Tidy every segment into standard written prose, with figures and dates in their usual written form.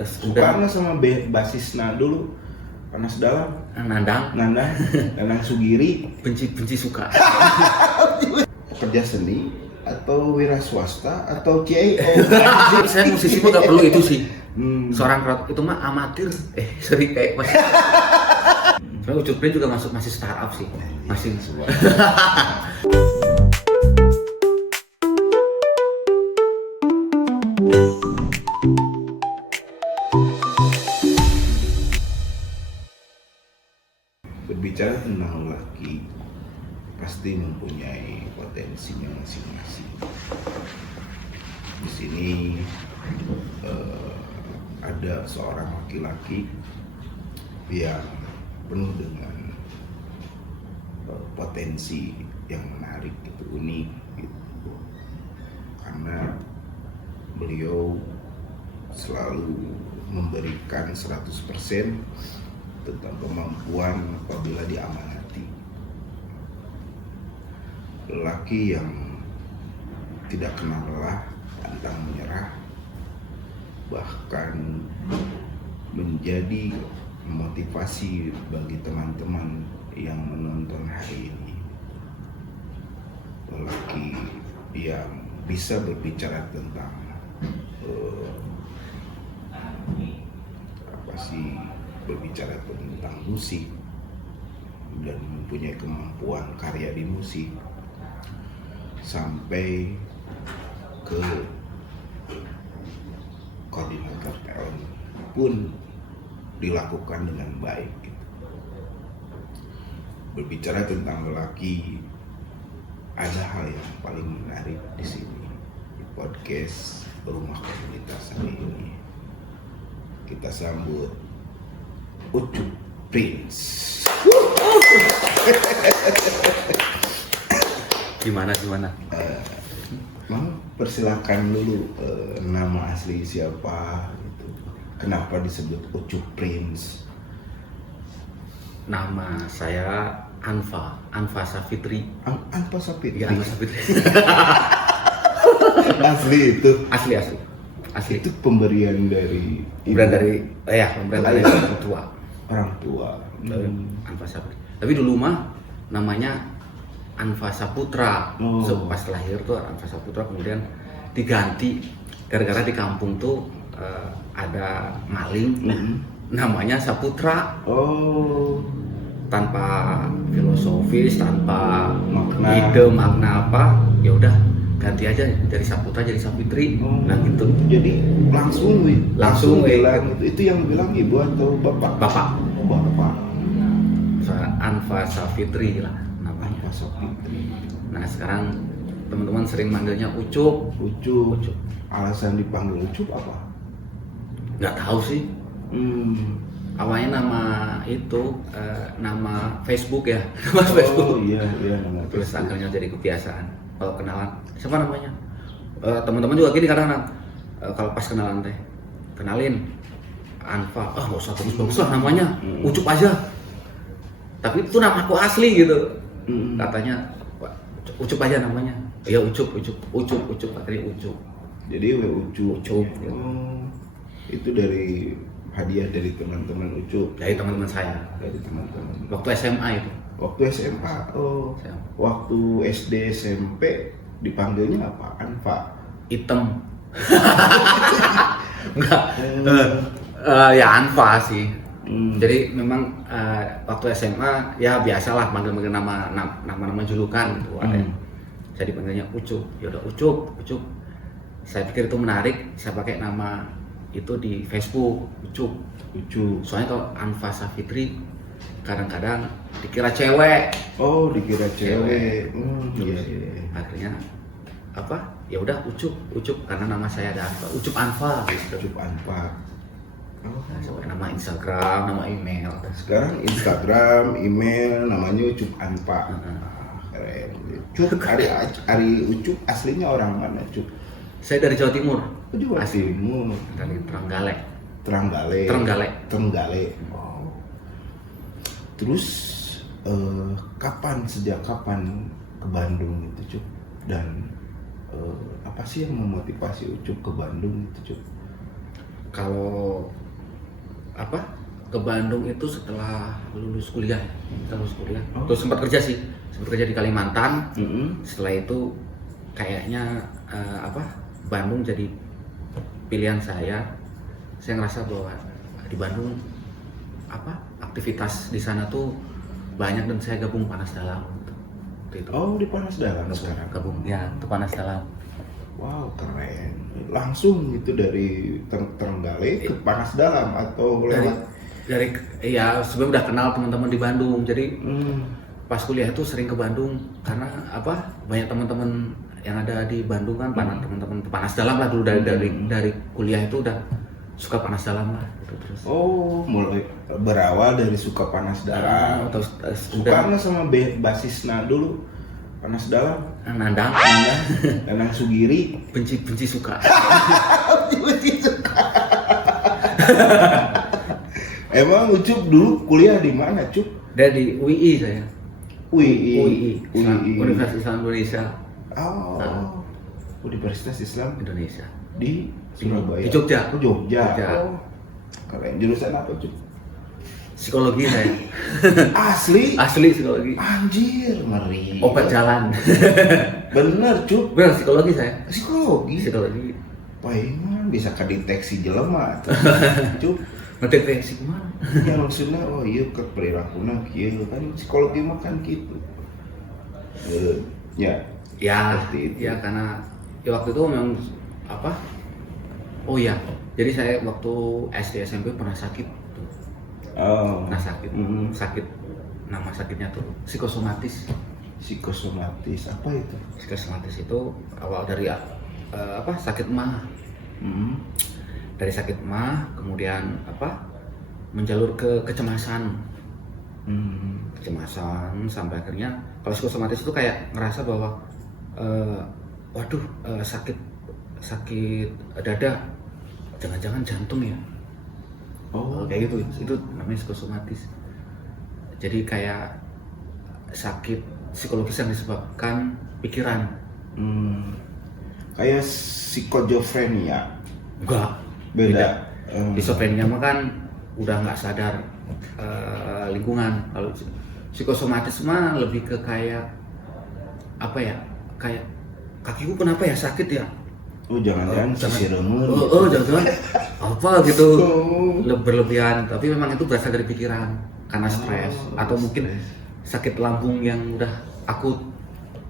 Suka nggak sama basisnya dulu? Panas Dalam, Nandang Sugiri. benci suka. Kerja seni atau wira swasta atau CIO? Saya musisi mah gak perlu itu sih. Seorang crowd itu mah amatir. Sorry kayak masih. Soalnya Ucup Prin juga masih startup sih. Masih semua. Berbicara tentang laki, pasti mempunyai potensinya masing-masing. Di sini ada seorang laki-laki yang penuh dengan potensi yang menarik, gitu, unik, gitu. Karena beliau selalu memberikan 100% tentang kemampuan apabila diamanati. Lelaki yang tidak kenal lelah, pantang menyerah, bahkan menjadi motivasi bagi teman-teman yang menonton hari ini. Lelaki yang bisa berbicara tentang berbicara tentang musik dan mempunyai kemampuan karya di musik sampai ke koordinator talent pun dilakukan dengan baik, gitu. Berbicara tentang lelaki, ada hal yang paling menarik di sini di podcast Rumah Komunitas hari ini. Kita sambut Ucup Prince. Gimana? Mau persilakan dulu nama asli siapa, gitu. Kenapa disebut Ucup Prince? Nama saya Anfa Safitri. Anfa Safitri. Iya, Anfa Safitri. Asli itu. Asli. Itu pemberian dari pemberian dari orang tua. Orang tua. Anfa Safitri. Tapi dulu mah namanya Anfa Saputra. So, pas lahir tuh Anfa Saputra, kemudian diganti gara-gara di kampung tuh ada maling, namanya Saputra. Tanpa filosofis, tanpa ide makna apa, ya udah ganti aja dari Saputra jadi Safitri. Nah gitu. Jadi langsung bilang itu yang bilang ibu atau bapak? Bapak. Anfa Safitri lah namanya. Anfa Safitri. Nah sekarang teman-teman sering manggilnya Ucup. Alasan dipanggil Ucup apa? Nggak tahu sih. Awalnya nama Facebook ya. Nama Facebook. Iya, nama Terus Facebook. akhirnya jadi kebiasaan. Kalau kenalan, siapa namanya? Teman-teman juga gini kadang-kadang. Kalau pas kenalan teh, kenalin Anfa. Nggak usah bagus-bagus lah namanya. Ucup aja. Tapi itu nama aku asli gitu. Katanya Ucup aja namanya. Ya Ucup. Akhirnya Ucup. Jadi Ucup. Itu dari hadiah dari teman-teman Ucup. Dari teman-teman saya. Dari teman-teman. Waktu SMA itu. Waktu SMA. Waktu SD SMP dipanggilnya apa? Anfa. Hitam. Enggak. Ya Anfa sih. Jadi memang waktu SMA ya biasalah manggil nama julukan gitu. Saya dipanggilnya Ucup. Ya udah Ucup. Saya pikir itu menarik. Saya pakai nama itu di Facebook Ucup. Soalnya kalau Anfa Safitri kadang-kadang dikira cewek. Dikira cewek. Iya. Akhirnya ya udah Ucup karena nama saya ada Anfa. Ucup Anfa gitu. Ucup Anfa. Sampai nama Instagram, nama email. Sekarang Instagram, email namanya Ucup Anfa. Keren. Ucup, Ari Ucup aslinya orang mana, Cup? Saya dari Jawa Timur. Jawa Timur. Dari Trenggalek. Terus sejak kapan ke Bandung itu, Cup? Dan apa sih yang memotivasi Ucup ke Bandung itu, Cup? Kalau ke Bandung itu setelah lulus kuliah. Oh. Terus sempat kerja di Kalimantan. Mm-mm. Setelah itu kayaknya Bandung jadi pilihan saya. Saya ngerasa bahwa di Bandung aktivitas di sana tuh banyak dan saya gabung Panas Dalam gitu. Oh, di Panas Dalam sekarang. Gabung ya, ke Panas Dalam. Wow, keren. Langsung gitu dari Trenggalek ke Panas Dalam atau lewat Dari sebelum udah kenal teman-teman di Bandung. Jadi Hmm. pas kuliah itu sering ke Bandung karena banyak teman-teman yang ada di Bandung kan, teman-teman Panas Dalam lah dulu dari kuliah itu udah suka Panas Dalam lah gitu. Terus Oh, mulai berawal dari suka Panas Dalam. terus Suka nggak sama basisnya dulu Panas Dalam? Nandang Danang Sugiri. benci suka. Emang Ucup dulu kuliah di mana, Cup? Dari UI saya. UI. Universitas Islam Indonesia. Oh, Universitas Islam Indonesia. di Surabaya. Di Jogja. Oh, Jogja. Jogja. Oh, keren. Jurusan apa, Cup? Psikologi saya. Asli? Psikologi. Anjir, ngeri. Obat jalan. Bener, Cup. Benar, psikologi saya. Psikologi. Palingan bisa kedeteksi jelema tuh. Cup. Ngedeteksi kemana? Ya maksudnya, oh iya ke perilakunya kieu kan psikologi mah kan gitu. Ya. Ya, Seperti itu. ya karena waktu itu memang Oh ya, jadi saya waktu SD SMP pernah sakit tuh. Oh. Pernah sakit. Mhm. Sakit. Nama sakitnya tuh psikosomatis. Psikosomatis apa itu? Psikosomatis itu awal dari sakit mah. Hmm. Dari sakit mah kemudian menjalur ke kecemasan. Kecemasan sampai akhirnya kalau psikosomatis itu kayak ngerasa bahwa sakit dada, jangan-jangan jantung ya. Oh, Kayak gitu, itu namanya psikosomatis. Jadi kayak sakit psikologis yang disebabkan pikiran. Kayak psikojofrenia. Enggak, Beda. Schizophrenia mah kan udah nggak sadar lingkungan. Kalau psikosomatis mah lebih ke kayak kayak kakiku kenapa ya sakit ya? Oh, jangan-jangan sisireun. Jangan apa gitu. Oh. Berlebihan, tapi memang itu berasal dari pikiran karena stres atau mungkin sakit lambung yang udah akut.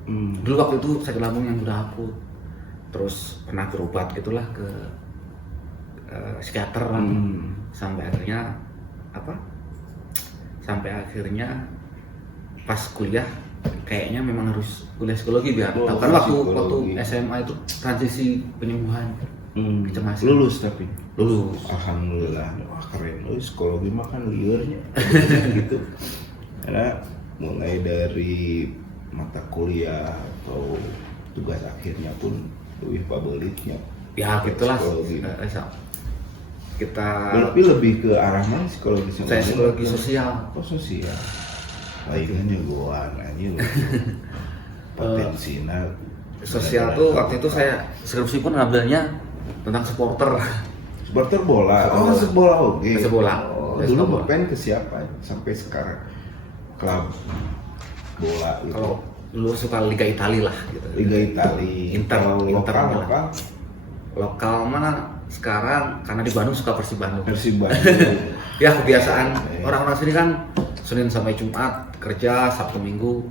Dulu waktu itu sakit lambung yang udah akut. Terus pernah berobat gitulah ke psikiater lah. Sampai akhirnya pas kuliah kayaknya memang harus kuliah psikologi biar tahu kan waktu SMA itu transisi penyembuhan kecemasan. Lulus tapi Lulus. Alhamdulillah. Wah, keren. Psikologi mah kan liurnya gitu. Karena mulai dari mata kuliah atau tugas akhirnya pun lebih pabeliknya. Ya gitulah. Psikologi. Kita Lebih ke arah mana psikologi? saya psikologi sosial. Oh, sosial. Lainnya jagoan aja. Potensinya Sosial tuh waktu itu saya skripsi pun ngambilnya tentang supporter. supporter bola. Oh, bola oke. Bola. Oh, dulu berpen ke siapa sampai sekarang? Klub bola gitu. Kalau dulu suka Liga Italia lah gitu. Liga Italia. Inter lokal. Lokal mana sekarang karena di Bandung suka Persib Bandung. Persib Bandung. Ya kebiasaan orang-orang sini kan Senin sampai Jumat kerja, Sabtu Minggu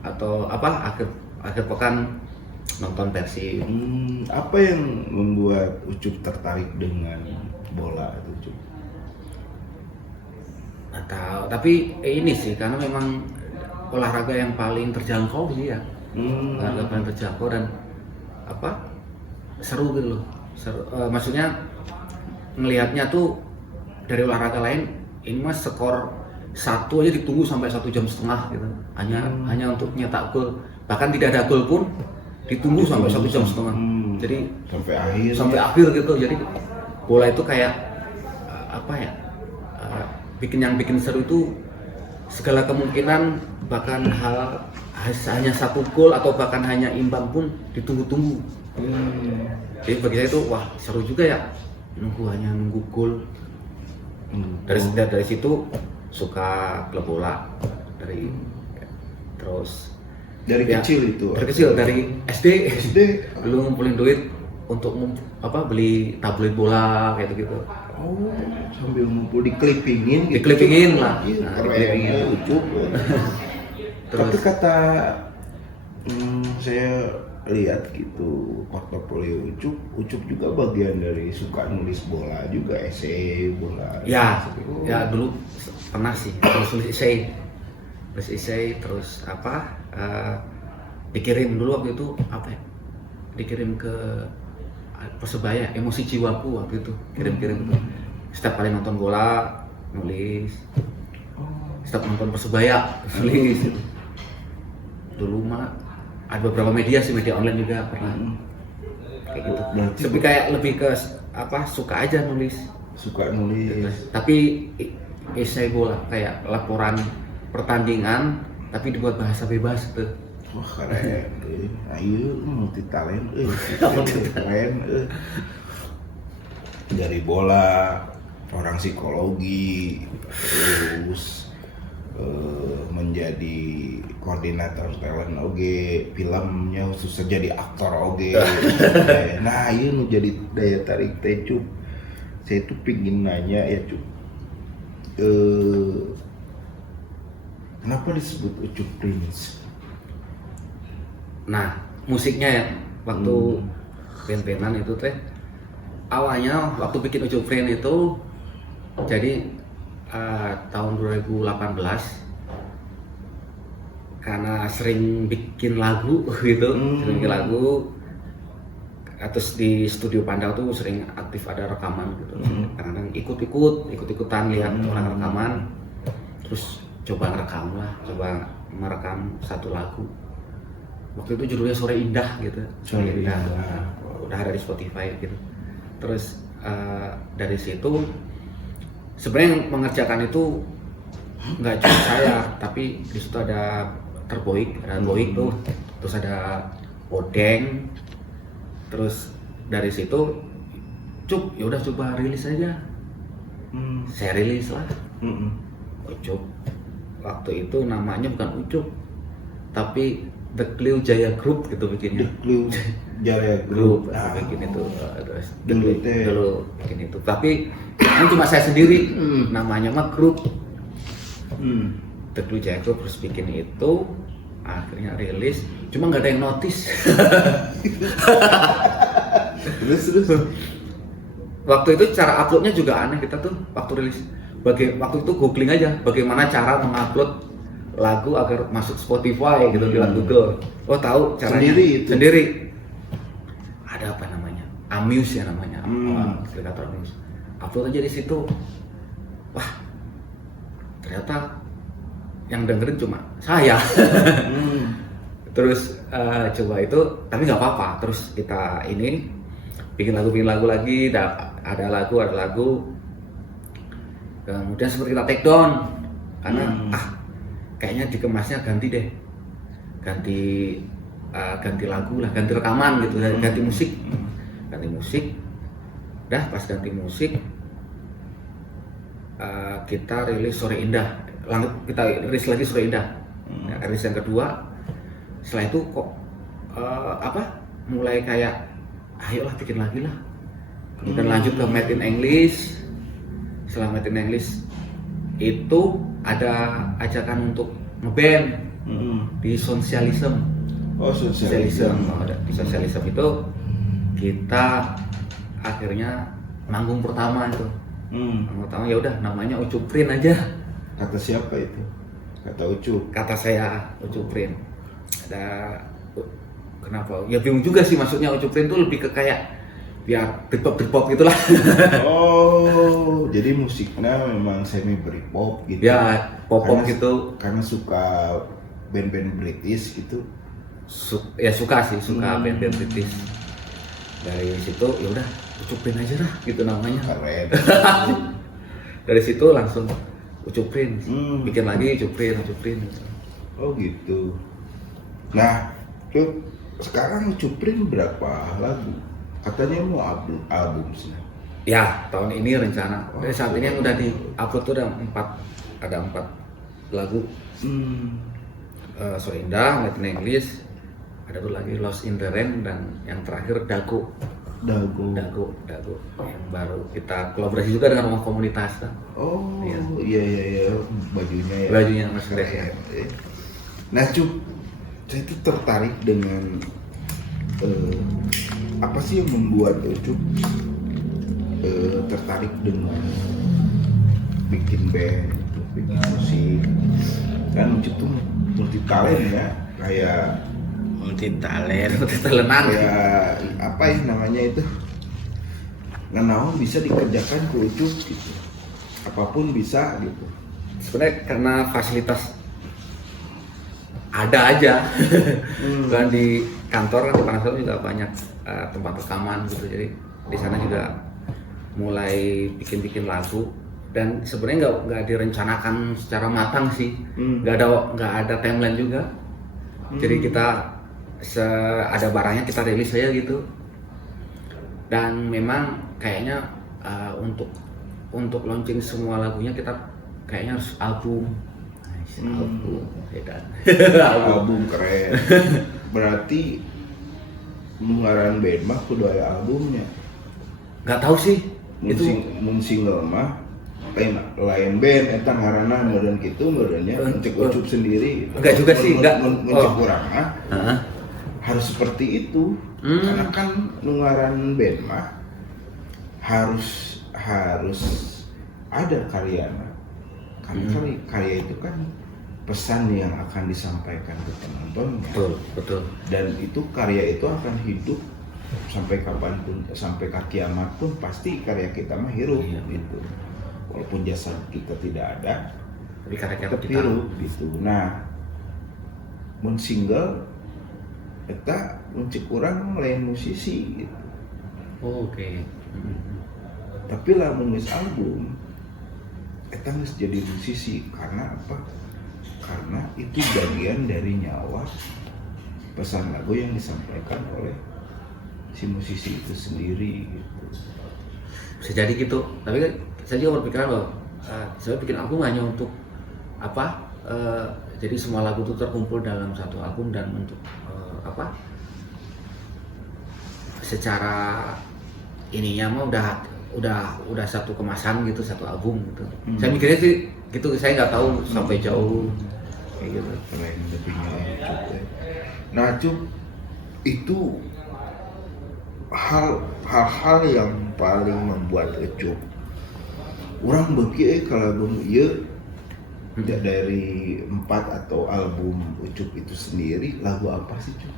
atau akhir pekan nonton Persib. Apa yang membuat Ucup tertarik dengan bola itu, Ucup? Nggak tahu, tapi ini sih karena memang olahraga yang paling terjangkau sih ya. Olahraga paling terjangkau dan seru gitu loh. Maksudnya ngelihatnya tuh dari olahraga lain ini mah skor 1 aja ditunggu sampai 1,5 jam gitu. Hanya untuk nyetak gol. Bahkan tidak ada gol pun ditunggu sampai 1,5 jam. Jadi sampai akhir gitu. Jadi bola itu kayak bikin seru itu segala kemungkinan, bahkan hanya 1 gol atau bahkan hanya imbang pun ditunggu-tunggu. Jadi bagi saya itu wah seru juga ya, nunggu gol. Dari situ suka klub bola terus dari ya, kecil itu. dari kecil dari SD dulu ngumpulin duit untuk beli tabloid bola kayak gitu. Oh, sambil ngumpul diklipingin gitu. Diklipingin lah. Iya, Nah, keren diklipingin. ya, Ucup. Tapi kata saya lihat gitu portofolio Ucup juga bagian dari suka nulis bola juga, esai bola. Ya, ya dulu pernah sih nulis esai terus dikirim dulu waktu itu dikirim ke Persebaya, emosi jiwaku waktu itu kirim tuh. Setiap kali nonton bola nulis, setiap nonton Persebaya nulis. Dulu mah ada beberapa media online juga pernah kayak gitu. Tapi kayak lebih ke suka aja nulis. Suka nulis. Tapi esai bola kayak laporan pertandingan tapi dibuat bahasa bebas gitu. Wah keren, ayo multi talent, keren. Dari bola, orang psikologi, terus menjadi koordinator talent oge, filmnya khusus jadi aktor oge. Nah ini jadi daya tarik teh Cup. Saya tuh pingin nanya ya Cup, kenapa disebut Ucup Prince? Nah, musiknya ya waktu band-bandan itu teh awalnya waktu bikin Ucup Prince itu jadi tahun 2018 karena sering bikin lagu gitu, sering bikin lagu. Terus di studio Pandau tuh sering aktif ada rekaman gitu. Kadang-kadang ikut-ikutan lihat orang rekaman. Terus coba merekam satu lagu. Waktu itu judulnya Sore Indah gitu. Sore Indah. Udah ada di Spotify gitu. Terus dari situ sebenarnya yang mengerjakan itu nggak cuma saya, tapi di situ ada Boik tuh, terus ada Odeng, terus dari situ Cup ya udah coba rilis aja. Saya rilis lah. Ucup. Waktu itu namanya bukan Ucup, tapi The Clue Jaya Group gitu bikinnya. The Clue Jaya Group. Bikin itu terus dulu bikin itu. Tapi ini cuma saya sendiri. Namanya mah grup. The Clue Jaya Group terus bikin itu, akhirnya rilis. Cuma nggak ada yang notice. Terus. Waktu itu cara uploadnya juga aneh, kita tuh waktu rilis. Waktu itu googling aja bagaimana cara mengupload lagu agar masuk Spotify gitu di Google. Oh tahu caranya sendiri. Ada apa namanya? Amuse ya namanya. Aplikator Amuse. Upload aja di situ. Wah, ternyata yang dengerin cuma saya. Terus coba itu, tapi nggak apa-apa. Terus kita bikin lagu lagi. Ada lagu. Kemudian seperti kita take down karena kayaknya dikemasnya ganti lagu lah, ganti rekaman gitu, ganti musik. Dah pas ganti musik kita rilis Sore Indah, kita rilis lagi Sore Indah. Rilis yang kedua. Setelah itu kok mulai kayak ayolah bikin lagi lah. Kemudian lanjut ke Made in English. Setelah Made in English itu ada ajakan untuk ngeband di Sosialism. Sosialism. Di Sosialism itu kita akhirnya manggung pertama itu. Manggung pertama ya udah namanya Ucup Prince aja. Kata siapa itu? Kata Ucup. Kata saya Ucup Prince. Ada kenapa? Ya bingung juga sih, maksudnya Ucup Prince itu lebih ke kayak biar Britpop gitulah. Oh, jadi musiknya memang semi Britpop gitu. Ya, pop gitu. Karena suka band-band British gitu. Suka band-band British. Dari situ ya udah Ucup Prince aja lah gitu namanya. Keren. Dari situ langsung Ucup Prince. Bikin lagi Ucup Prince. Oh gitu. Nah, sekarang Ucup Prince berapa lagu? Katanya mau album sih. Ya, tahun ini rencana. Dari saat ini yang udah di-upload tuh ada 4 lagu. So Indah, Made in English, ada tuh lagi Lost in the Rain, dan yang terakhir Dago yang baru kita kolaborasi juga dengan rumah komunitas kan. Oh iya bajunya Mas Gres ya. Nah Cuk, saya itu tertarik dengan apa sih yang membuat Cuk tertarik dengan bikin band, bikin musik. Kan Cuk tuh multi talent ya, kayak multitalentan. Kayak apa ya namanya itu, ngenaon bisa dikerjakan ke Ucup gitu, apapun bisa gitu. Sebenarnya karena fasilitas ada aja. Kan di kantor kan di Panasonic juga banyak tempat rekaman gitu, jadi di sana juga mulai bikin lagu. Dan sebenarnya nggak direncanakan secara matang sih, nggak ada timeline juga. Jadi kita ada barangnya kita rilis aja gitu. Dan memang kayaknya untuk launching semua lagunya kita kayaknya harus album. Album keren. Berarti mengarang band mah kudu aya albumnya. Nggak tahu sih. Mun single mah lain band eta ngaranna meureun kitu meureunnya untuk Ucup sendiri. Enggak juga sih, enggak. Kurang harus seperti itu. Karena kan ngaran band mah harus ada karyana. Karena karya itu kan pesan yang akan disampaikan ke penontonnya. Betul. Dan itu karya itu akan hidup sampai kapanpun, sampai kiamat pun pasti karya kita mah hirup gitu. Walaupun jasad kita tidak ada, tapi karya tetap hirup gitu. Nah, mun single eta muncik urang lain musisi gitu. Oke. Tapi lamun geus album eta geus jadi musisi. Karena apa? Karena itu bagian dari nyawa pesan lagu yang disampaikan oleh si musisi itu sendiri gitu. Bisa jadi gitu. Tapi kan saya juga berpikiran bahwa saya bikin album hanya untuk apa? Jadi semua lagu itu terkumpul dalam satu album, dan untuk secara ininya mah udah satu kemasan gitu, satu album gitu. Saya mikirnya sih gitu, saya nggak tahu sampai jauh kayak gitu. Keren lebihnya Cup. Nah Cup, itu hal-hal yang paling membuat Cup orang beki kalau album ieu dari 4 atau album Ucup itu sendiri, lagu apa sih Cup?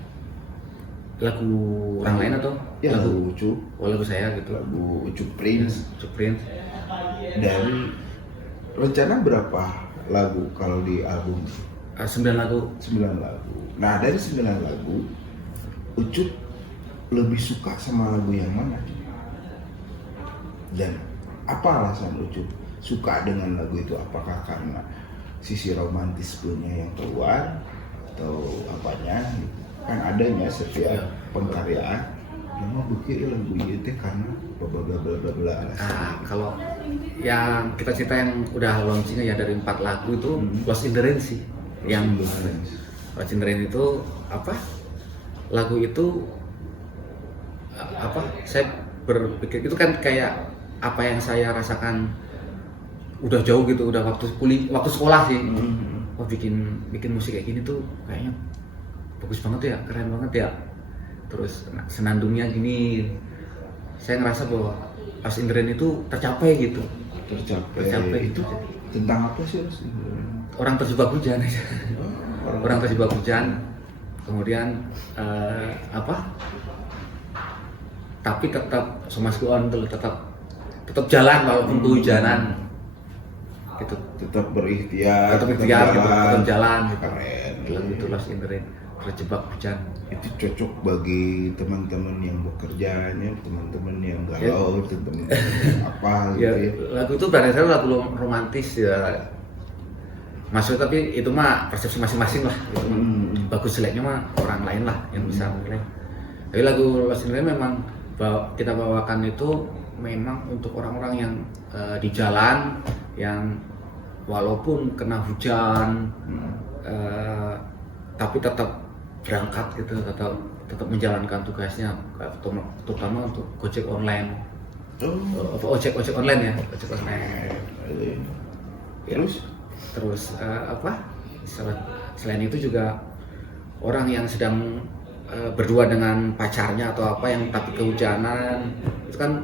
Lagu orang lain atau? Ya lagu Ucup. Oh, lagu saya gitu. Lagu Ucup Prince. Ucup Prince. Dari rencana berapa lagu kalau di album? 9 lagu. 9 lagu. Nah dari 9 lagu, Ucup lebih suka sama lagu yang mana? Dan apa alasan Ucup suka dengan lagu itu? Apakah karena sisi romantismenya yang keluar atau apanya gitu? Kan adanya setiap pengkaryaan yang mau bikin lagu itu karena bla alasan. Kalau yang kita cerita yang udah launching ya dari 4 lagu itu Lost in the Rain sih. Yang Lost in the Rain itu apa? Lagu itu apa? Saya berpikir itu kan kayak apa yang saya rasakan udah jauh gitu, udah waktu sekolah sih. Oh bikin musik kayak gini tuh kayaknya bagus banget ya, keren banget ya. Terus senandungnya gini, saya ngerasa bahwa Lost in the Rain itu tercapai gitu. Tercapai itu tentang apa sih? Orang terjebak hujan aja. Orang terjebak hujan, kemudian tapi tetap semas on tuh, tetap jalan walaupun kehujanan gitu. Tetap berikhtiar, tetap jalan gitu. Keren. Itu Lost in the Rain, terjebak hujan. Itu cocok bagi teman-teman yang bekerjanya, teman-teman yang galau, teman-teman apa gitu ya. Lagu itu berdasarkan lagu romantis ya. Maksudnya tapi itu mah persepsi masing-masing lah. Itu bagus jeleknya mah orang lain lah yang bisa menilai. Tapi lagu Lost in the Rain memang kita bawakan itu memang untuk orang-orang yang di jalan yang walaupun kena hujan tapi tetap berangkat gitu, tetap menjalankan tugasnya, terutama untuk Gojek online. Ojek online ya, ojek online. Ya, terus selain itu juga orang yang sedang berdua dengan pacarnya atau apa yang tapi kehujanan, itu kan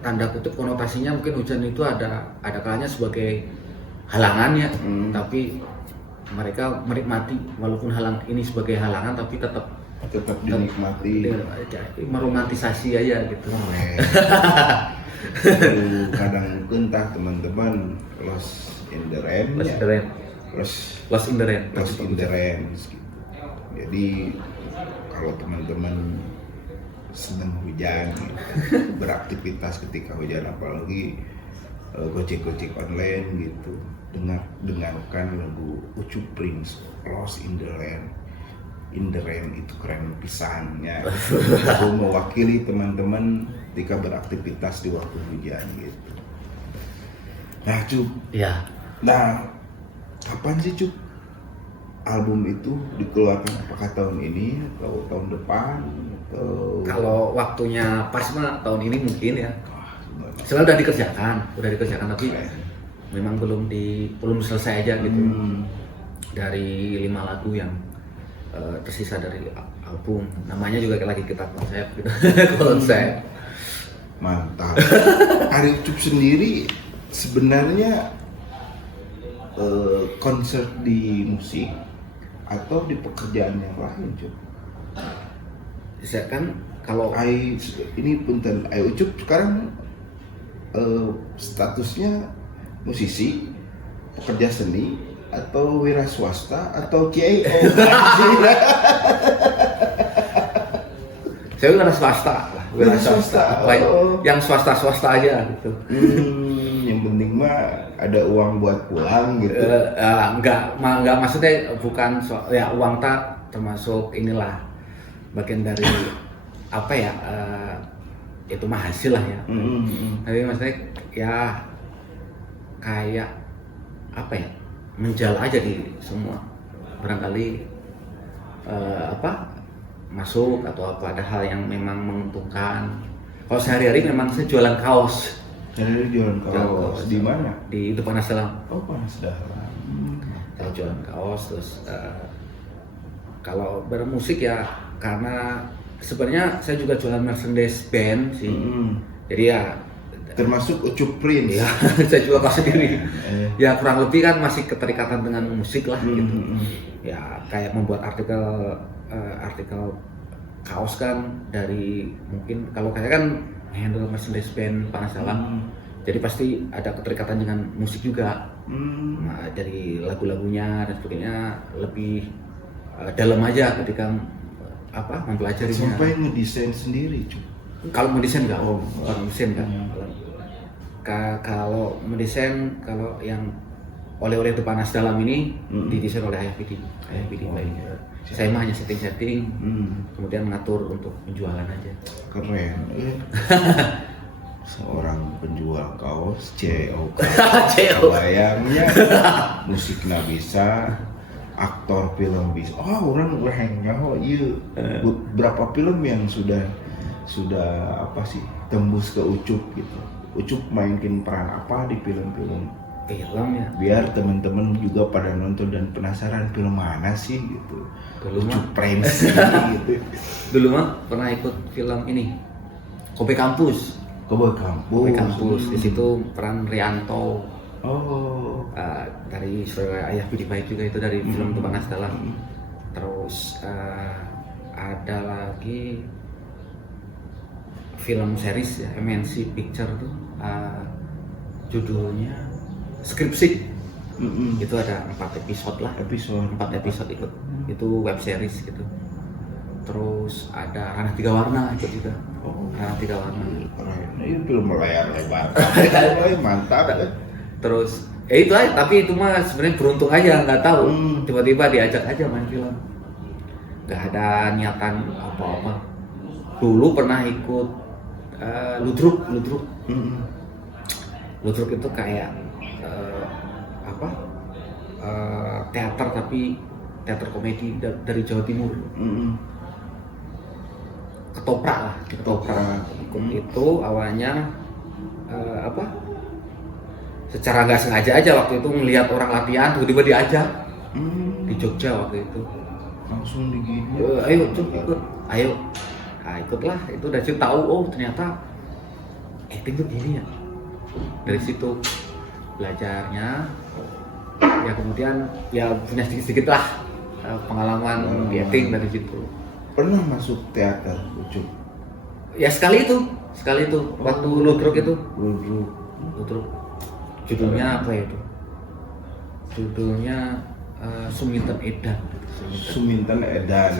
tanda kutip konotasinya mungkin hujan itu ada kalanya sebagai halangan ya, tapi mereka menikmati walaupun ini sebagai halangan tapi tetap dinikmati, meromantisasi aja gitu. Kadang entah teman-teman lost in the rain, lost in the rain gitu. Jadi kalau teman-teman sedang hujan gitu, beraktivitas ketika hujan, apalagi gojek online gitu, dengarkan lagu Ucup Prince, Lost in the Rain. In the Rain itu keren pisannya. Aku mewakili teman-teman ketika beraktivitas di waktu hujan gitu. Nah Cup, ya. Nah kapan sih Cup album itu dikeluarkan? Apakah tahun ini atau tahun depan? Atau... Kalau waktunya pas mah tahun ini mungkin ya. Sebenarnya udah dikerjakan tapi memang belum selesai aja gitu. Dari 5 lagu yang tersisa dari album, namanya juga lagi kita konsep gitu. Konsep mantap. Ari Ucup sendiri sebenarnya konser di musik atau di pekerjaan yang lain Cup? Saya kan kalau ini punten Ucup sekarang statusnya musisi, pekerja seni, atau wira swasta, atau CIO? Saya wira swasta lah, wira swasta. Yang swasta aja gitu. Yang penting mah ada uang buat pulang gitu. Enggak maksudnya bukan ya uang tak termasuk inilah bagian dari apa ya, itu mah hasil lah ya. Tapi maksudnya ya kayak apa ya, menjal aja di semua, barangkali masuk atau apa, ada hal yang memang menguntungkan. Kalau sehari-hari memang saya jualan kaos. Jualan kaos di mana? Di itu Panas Dalam. Oh, Panas Dalam. Saya jualan kaos, terus kalau bermusik ya karena sebenarnya saya juga jualan merchandise band sih. Jadi ya termasuk Ucup Prince. Ya, saya jual kaos sendiri. Ya kurang lebih kan masih keterikatan dengan musik lah gitu. Ya kayak membuat artikel kaos kan dari, mungkin kalau kayak kan handle merchandise band Panas Dalam. Jadi pasti ada keterikatan dengan musik juga. Nah, dari lagu-lagunya dan sebagainya lebih dalam aja ketika mempelajarinya. Sampai ngedesain sendiri Cup? Kalau mendesain enggak, kalau mendesain, kalau yang oleh-oleh itu Panas Dalam ini didesain oleh Ayah Pidi. Saya mah hanya setting, kemudian mengatur untuk penjualan aja. Keren. Seorang penjual kaos, CEO. Bayangnya musiknya bisa, aktor film bisa. Oh, orang nyaho iya. Berapa film yang sudah tembus ke Ucup gitu. Ucup mainin peran apa di film-film ya? Biar teman-teman juga pada nonton dan penasaran film mana sih gitu. Ucup Prince gitu. Dulu mah pernah ikut film ini, Kobe Kampus. Di situ peran Rianto. Dari saudara Ayah Budi Baik juga, itu dari film Panas Dalam. Terus ada lagi film series ya, MNC Picture tuh judulnya Skripsi. Itu ada 4 episode lah. 4 episode ikut. Itu web series gitu. Terus ada Ranah Tiga Warna ikut juga. Ranah Tiga Warna. Ini film layar lebar. Mantap kan. Terus itu aja, tapi itu mah sebenarnya beruntung aja, nggak tahu. Tiba-tiba diajak aja main film. Nggak ada niatan apa-apa. Dulu pernah ikut ludruk. Mm-mm. Ludruk itu kayak apa? Teater tapi teater komedi dari Jawa Timur. Mm-mm. Ketoprak. Ikut itu awalnya apa? Secara nggak sengaja aja waktu itu melihat orang latihan tiba-tiba diajak di Jogja waktu itu. Langsung digini. Ayo ikut, ayo. Nah, ikutlah, itu udah tahu, oh ternyata acting tuh gini ya. Dari situ belajarnya, ya kemudian ya punya sedikit-sedikit lah pengalaman di acting dari situ. Pernah masuk teater, Ucup? Ya sekali itu waktu ludruk itu. Ludruk. Judulnya apa itu? Judulnya Suminten Edan. Suminten Edan.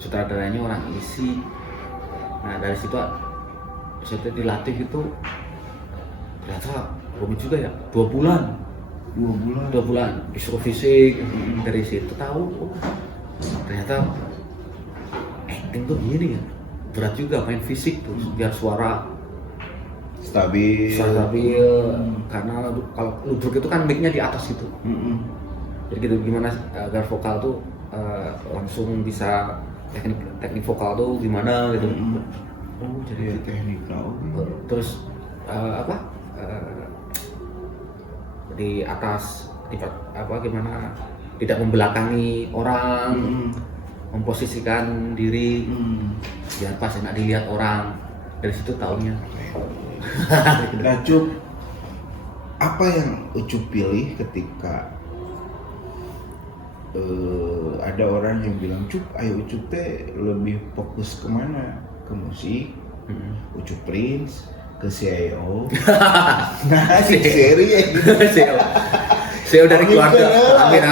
Sutradaranya orang isi. Nah dari situ dilatih itu ternyata rumit juga ya. 2 bulan disuruh fisik. Dari situ tahu ternyata acting tuh gini ya, berat juga main fisik tuh biar suara stabil. Karena kalau ludruk itu kan mic-nya di atas itu. Jadi gitu gimana agar vokal tuh langsung bisa teknik vokal tuh gimana gitu. Jadi teknik terus di atas gimana tidak membelakangi orang, memposisikan diri biar pas enak dilihat orang. Dari situ taunya. Nah, Cup, apa yang Ucup pilih ketika ada orang yang bilang, Cup, ayo Ucup teh lebih fokus kemana? Ke musik, Ucup Prince, ke CIO. Nah, seri ya gitu. CEO dari keluarga. Amin.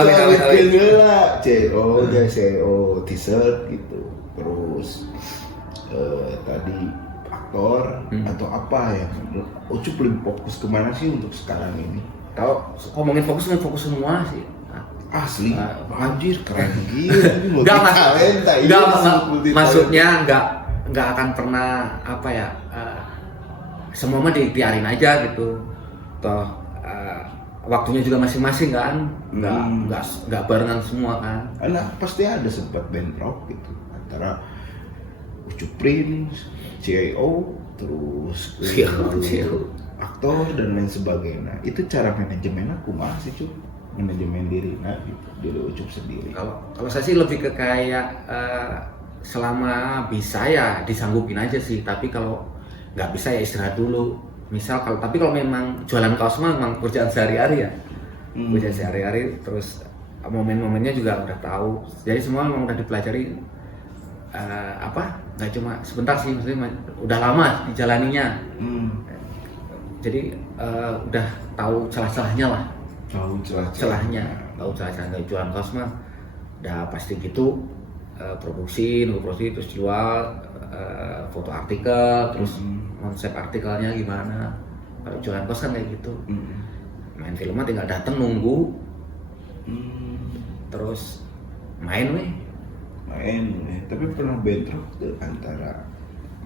CEO t-shirt gitu. Terus tadi aktor atau apa ya? Ucup lebih fokus kemana sih untuk sekarang ini? Kalau ngomongin fokus semua sih. Asli, anjir keren gila. Maksudnya nggak akan pernah apa ya, semua mah diarin aja gitu. Toh waktunya juga masing-masing kan, nggak barengan semua kan. Karena pasti ada sempat bentrok gitu antara Ucup Prince, CIO, terus aktor dan lain sebagainya. Itu cara manajemen aku masih Cup. Manajemen diri, gitu, diri Ucup sendiri. Kalau saya sih lebih ke kayak selama bisa ya disanggupin aja sih, tapi kalau nggak bisa ya istirahat dulu. Misal tapi kalau memang jualan kaos mah memang kerjaan sehari-hari ya, kerjaan sehari-hari. Terus momen-momennya juga udah tahu, jadi semua memang udah dipelajari. Nggak cuma sebentar sih, maksudnya udah lama dijalaninya. Jadi udah tahu celah-celahnya lah. Tahu celahnya jualan kaos mah udah pasti gitu, produksi terus jual, foto artikel, terus konsep artikelnya gimana. Kalau jualan kaos kan kayak gitu. Main film mah tinggal dateng nunggu, terus main. Tapi pernah bentrok tuh antara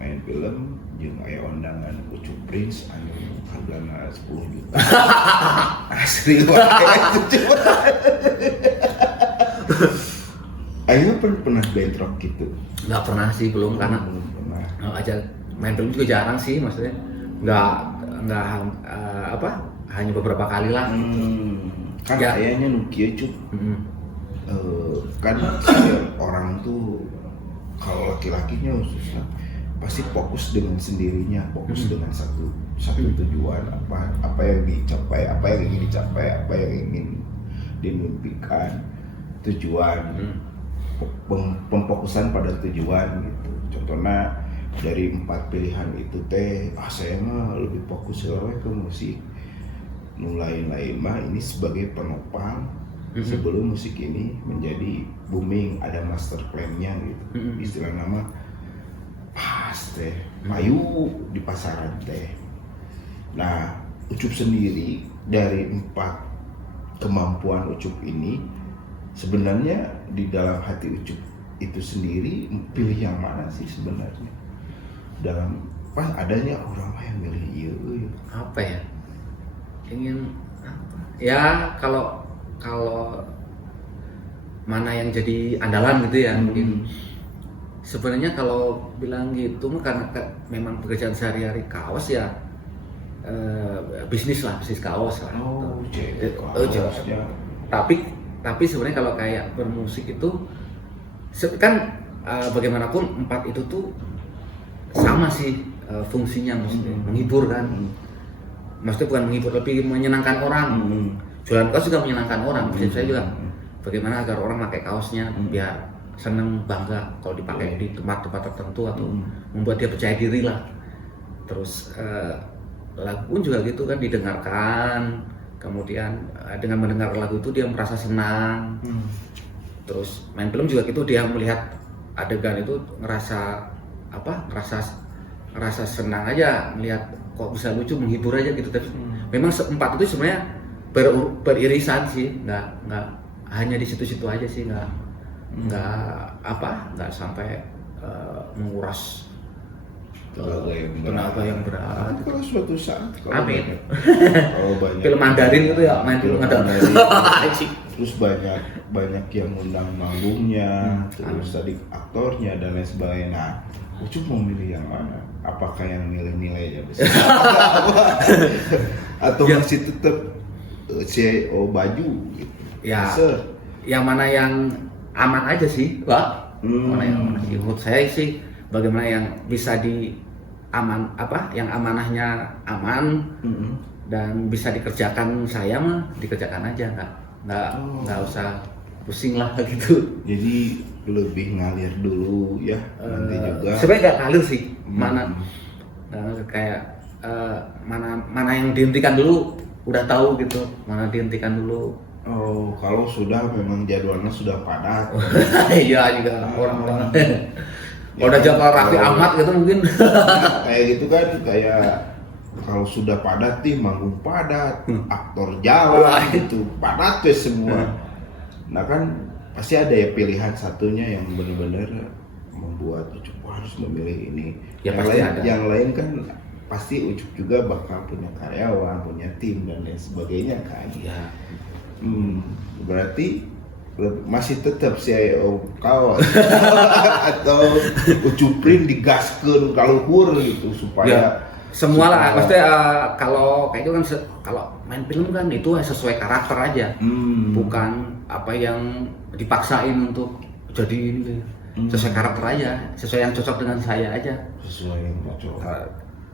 main film jeung aya undangan Ucup Prince anu hargana 10 juta. Asli wae. Ayo pernah bentrok gitu? Nggak pernah sih, belum karena aja main film juga jarang sih, maksudnya nggak hanya beberapa kali lah. Kan kayaknya nukia Cup. Kan orang tuh kalau laki-lakinya khususnya pasti fokus dengan sendirinya, fokus dengan satu tujuan, apa yang dicapai, apa yang ingin dicapai, apa yang ingin dimimpikan, tujuan, pemfokusan pada tujuan gitu. Contohnya dari 4 pilihan itu saya mah lebih fokus ke musik, lain mah ini sebagai penopang sebelum musik ini menjadi booming, ada master plan-nya gitu. Istilah nama payu di pasaran teh. Nah, Ucup sendiri dari 4 kemampuan Ucup ini sebenarnya di dalam hati Ucup itu sendiri pilih yang mana sih sebenarnya? dalam pas adanya orang yang milih iya. Apa ya? Ingin apa? Ya kalau mana yang jadi andalan gitu ya mungkin. Sebenarnya kalau bilang gitu mah karena memang pekerjaan sehari-hari kaos ya bisnis kaos lah. Kaosnya. Tapi sebenarnya kalau kayak bermusik itu kan bagaimanapun 4 itu tuh sama sih fungsinya, maksudnya menghibur kan. Maksudnya bukan menghibur, lebih menyenangkan orang. Jualan kaos juga menyenangkan orang. Maksud saya juga bagaimana agar orang pakai kaosnya biar seneng, bangga kalau dipakai di tempat-tempat tertentu atau membuat dia percaya diri lah. Terus lagu pun juga gitu kan, didengarkan, kemudian dengan mendengar lagu itu dia merasa senang. Terus main film juga gitu, dia melihat adegan itu ngerasa senang aja, melihat kok bisa lucu, menghibur aja gitu. Tapi memang 4 itu sebenarnya beririsan sih, nggak hanya di situ-situ aja sih, nggak sampai menguras tenaga yang berat. Kalau suatu saat Amin. Kalau banyak Film Mandarin gitu ya, main film Mandarin. Terus banyak yang undang manggungnya, terus tadi aktornya dan lain sebagainya. Nah, Ucup mau milih yang mana? Apakah yang nilai-nilainya besar? Atau masih tetap CEO baju gitu? Ya, yang mana yang aman aja sih, Pak. Mana yang aman aja. Menurut saya sih, bagaimana yang bisa yang amanahnya aman dan bisa dikerjakan, saya mah dikerjakan aja, nggak usah pusing lah gitu. Jadi lebih ngalir dulu ya, nanti juga. Sebenarnya nggak ngalir sih, kayak mana yang dihentikan dulu, udah tahu gitu, mana dihentikan dulu. Oh, kalau sudah memang jadwalnya sudah padat. Iya juga orang-orang. Kalau udah jadwal Raffi Ahmad gitu mungkin. Kayak gitu kan, kayak kalau sudah padat nih, manggung padat, aktor jalan gitu, padat tuh semua. Nah kan pasti ada ya pilihan satunya yang benar-benar membuat Ucup harus memilih ini. Ya, yang pasti lain, ada. Yang lain kan pasti Ucup juga bakal punya karyawan, punya tim dan lain sebagainya kan. Ya. Berarti masih tetap CIO kawan atau Ucuprin digaskeun kaluhur gitu supaya semua lah, maksudnya kalau kayak itu kan kalau main film kan itu sesuai karakter aja, bukan apa yang dipaksain untuk jadi ini. Sesuai karakter aja, sesuai yang cocok dengan saya aja. Sesuai yang cocok.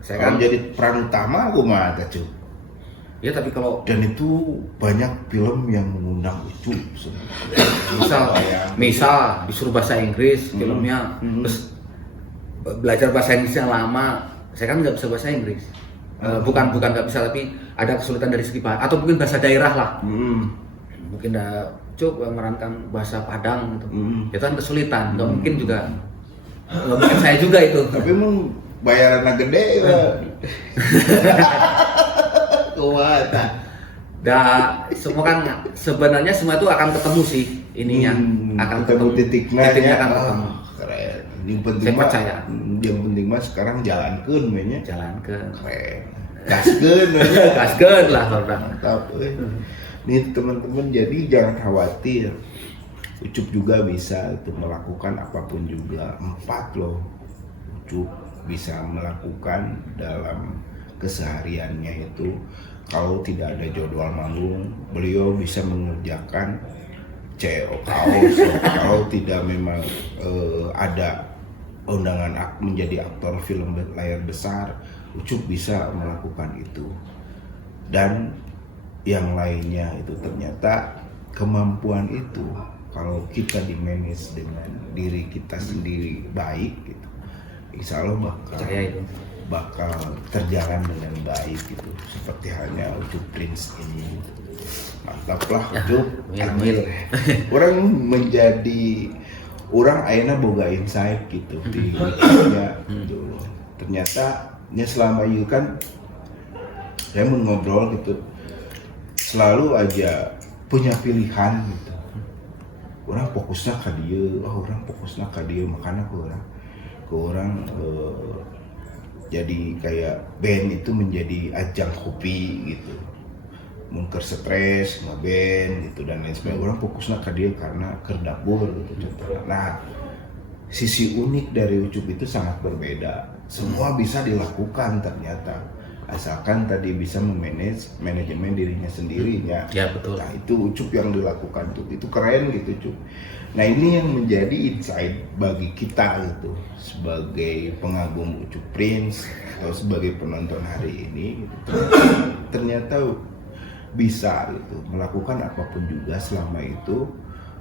Saya kalau kan jadi peran utama aku mah ada cuy. Ya tapi kalau dan itu banyak film yang mengundang Ucup misal disuruh bahasa Inggris filmnya, terus belajar bahasa Inggrisnya lama, saya kan nggak bisa bahasa Inggris. Bukan nggak bisa, tapi ada kesulitan dari segi bahasa atau mungkin bahasa daerah lah. Mungkin coba memerankan bahasa Padang gitu, itu kan kesulitan, nggak mungkin juga, nggak mungkin saya juga itu. Tapi emang bayarannya gede ya. Semua kan sebenarnya semua itu akan ketemu sih ininya, akan ketemu titiknya akan ketemu. Keren. Yang penting saya percaya. Yang penting mah sekarang jalankeun mainnya. Jalankeun. Keren. Gaskeun mainnya. Gaskeun lah orang. Mantap. Nih teman-teman, jadi jangan khawatir. Ucup juga bisa untuk melakukan apapun juga. 4 loh. Ucup bisa melakukan dalam kesehariannya itu. Kalau tidak ada jadwal manggung, beliau bisa mengerjakan CEO kaos. Kalau tidak memang ada undangan menjadi aktor film layar besar, Ucup bisa melakukan itu. Dan yang lainnya itu ternyata kemampuan itu kalau kita di-manage dengan diri kita sendiri baik gitu, insya Allah bakal terjalan dengan baik gitu, seperti halnya Ucup Prince ini. Mantap lah Ucup. Orang menjadi orang ayeuna boga insight gitu di hidupnya gitu. Ternyata selama itu kan saya mengobrol gitu, selalu aja punya pilihan gitu. Orang fokusnya ke dia, orang fokusnya ke dia, makanya ke orang Jadi kayak band itu menjadi ajang hobi gitu, mungkin stres ngeband gitu dan lain sebagainya. Orang fokusnya ke dia karena ke dapur gitu contohnya. Nah, sisi unik dari Ucup itu sangat berbeda. Semua bisa dilakukan ternyata, asalkan tadi bisa memanage manajemen dirinya sendiri ya. Ya betul. Nah itu Ucup yang dilakukan tuh, itu keren gitu Cup. Nah ini yang menjadi insight bagi kita gitu, sebagai pengagum Ucup Prince atau sebagai penonton hari ini gitu. Ternyata bisa gitu melakukan apapun juga selama itu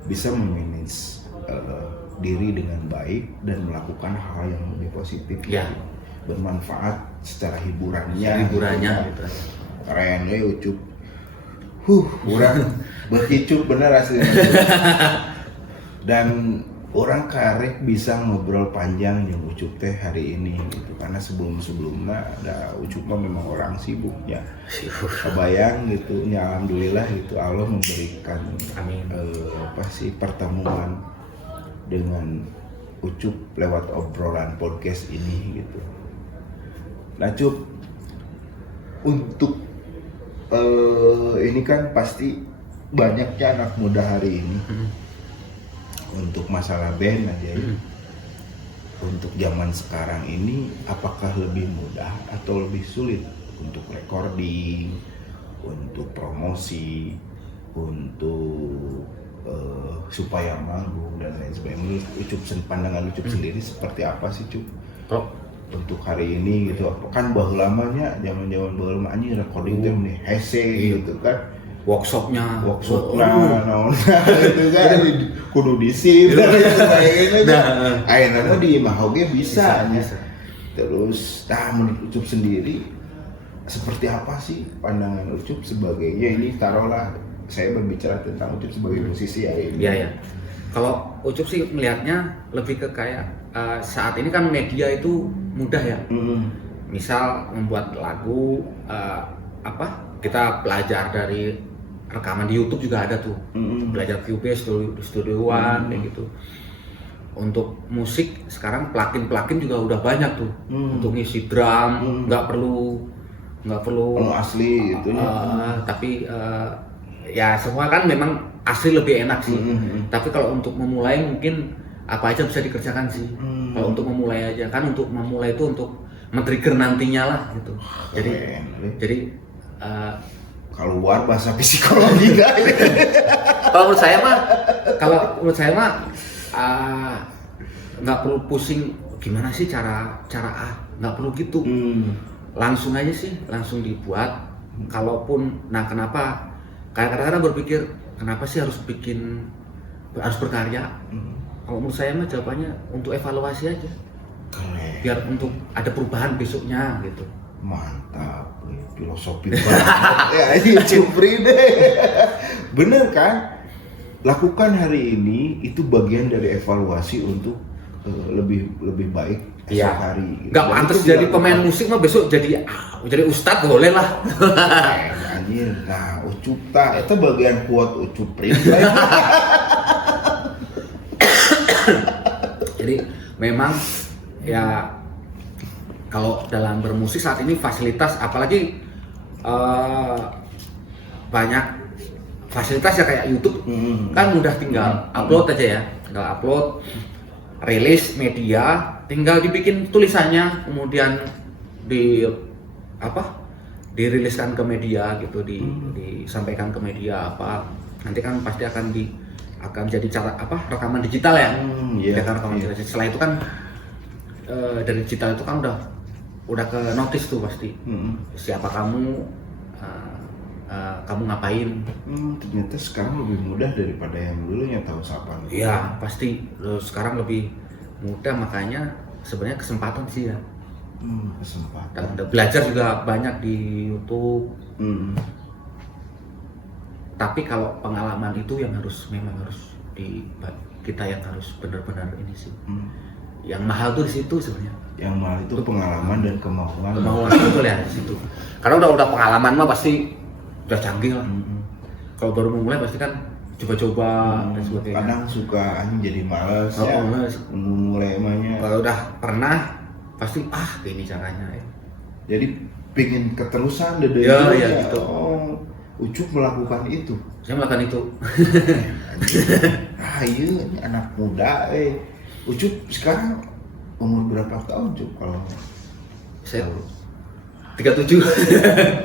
bisa memanage diri dengan baik dan melakukan hal yang lebih positif ya, bermanfaat secara hiburannya gitu. Keren ya Ucup. Orang berhicup bener aslinya. Dan orang karek bisa ngobrol panjang yang Ucup teh hari ini gitu, karena sebelumnya ada Ucup mah memang orang sibuk ya. Kebayang gitu ya, alhamdulillah gitu Allah memberikan pertemuan dengan Ucup lewat obrolan podcast ini gitu. Nah Cup, untuk ini kan pasti banyaknya anak muda hari ini untuk masalah band aja ya. Untuk zaman sekarang ini apakah lebih mudah atau lebih sulit untuk recording, untuk promosi, untuk supaya manggung dan lain sebagainya? Menurut Ucup, pandangan Ucup sendiri seperti apa sih Cup? Untuk hari ini gitu, kan baheula lamanya zaman-zaman baheula anjing recording teh nih hese gitu kan. Workshopnya naon gitu kan kudu disip dan sebagainya kan. Ayeuna di Mahoge bisa. Terus menurut Ucup sendiri seperti apa sih pandangan Ucup sebagai, ya ini taruhlah saya berbicara tentang Ucup sebagai musisi hari ini. Iya. Kalau Ucup sih melihatnya lebih ke kayak saat ini kan media itu mudah ya. Misal membuat lagu kita belajar dari rekaman di YouTube juga ada tuh. Belajar Cubase Studio One kayak gitu. Untuk musik sekarang plugin juga udah banyak tuh. Untuk ngisi drum nggak perlu asli gitu tapi ya semua kan memang asli lebih enak sih. Tapi kalau untuk memulai mungkin apa aja bisa dikerjakan sih. Kalau untuk memulai aja kan, untuk memulai itu untuk men-trigger nantinya lah gitu. Jadi keluar bahasa psikologi dah. Kalau menurut saya mah nggak perlu pusing gimana sih cara nggak perlu gitu. Langsung aja sih, langsung dibuat. Kalaupun kenapa kadang-kadang berpikir kenapa sih harus berkarya? Kalau menurut saya mah jawabannya untuk evaluasi aja. Biar untuk ada perubahan besoknya gitu. Mantap, filosofi banget ya ini Cupri deh. Bener kan? Lakukan hari ini itu bagian dari evaluasi untuk lebih baik esok hari. Gak pantas jadi pemain musik mah besok jadi ustadz boleh lah. Anjir, nah Ucup itu bagian kuat Ucup. Jadi memang ya kalau dalam bermusik saat ini fasilitas, apalagi banyak fasilitas ya kayak YouTube kan mudah, tinggal upload aja ya, tinggal upload, rilis media, tinggal dibikin tulisannya, kemudian diriliskan ke media gitu, disampaikan ke media nanti kan pasti akan jadi rekaman digital ya. Rekaman digital. Setelah itu kan dari digital itu kan udah ke notice tuh pasti. Siapa kamu, kamu ngapain. Ternyata sekarang lebih mudah daripada yang dulunya, tahu siapa. Iya pasti sekarang lebih mudah, makanya sebenarnya kesempatan sih ya. Kesempatan. Dan belajar juga banyak di YouTube. Tapi kalau pengalaman itu yang memang harus kita yang harus benar-benar ini sih. Yang mahal tuh di situ sebenarnya. Yang mahal itu pengalaman dan kemauan. Betul ya di situ. Karena udah pengalaman mah pasti udah canggih lah. Kalau baru memulai pasti kan coba-coba dan sebagainya. Kadang suka jadi malas ya. Males. Mulai emangnya. Kalau udah pernah pasti gini caranya ya. Jadi pengen keterusan deh Ya gitu. Oh, Ucup melakukan itu. Saya melakukan itu. Iya, ini anak muda. Ucup sekarang umur berapa tahun Cup kalau Saya tahu? 37.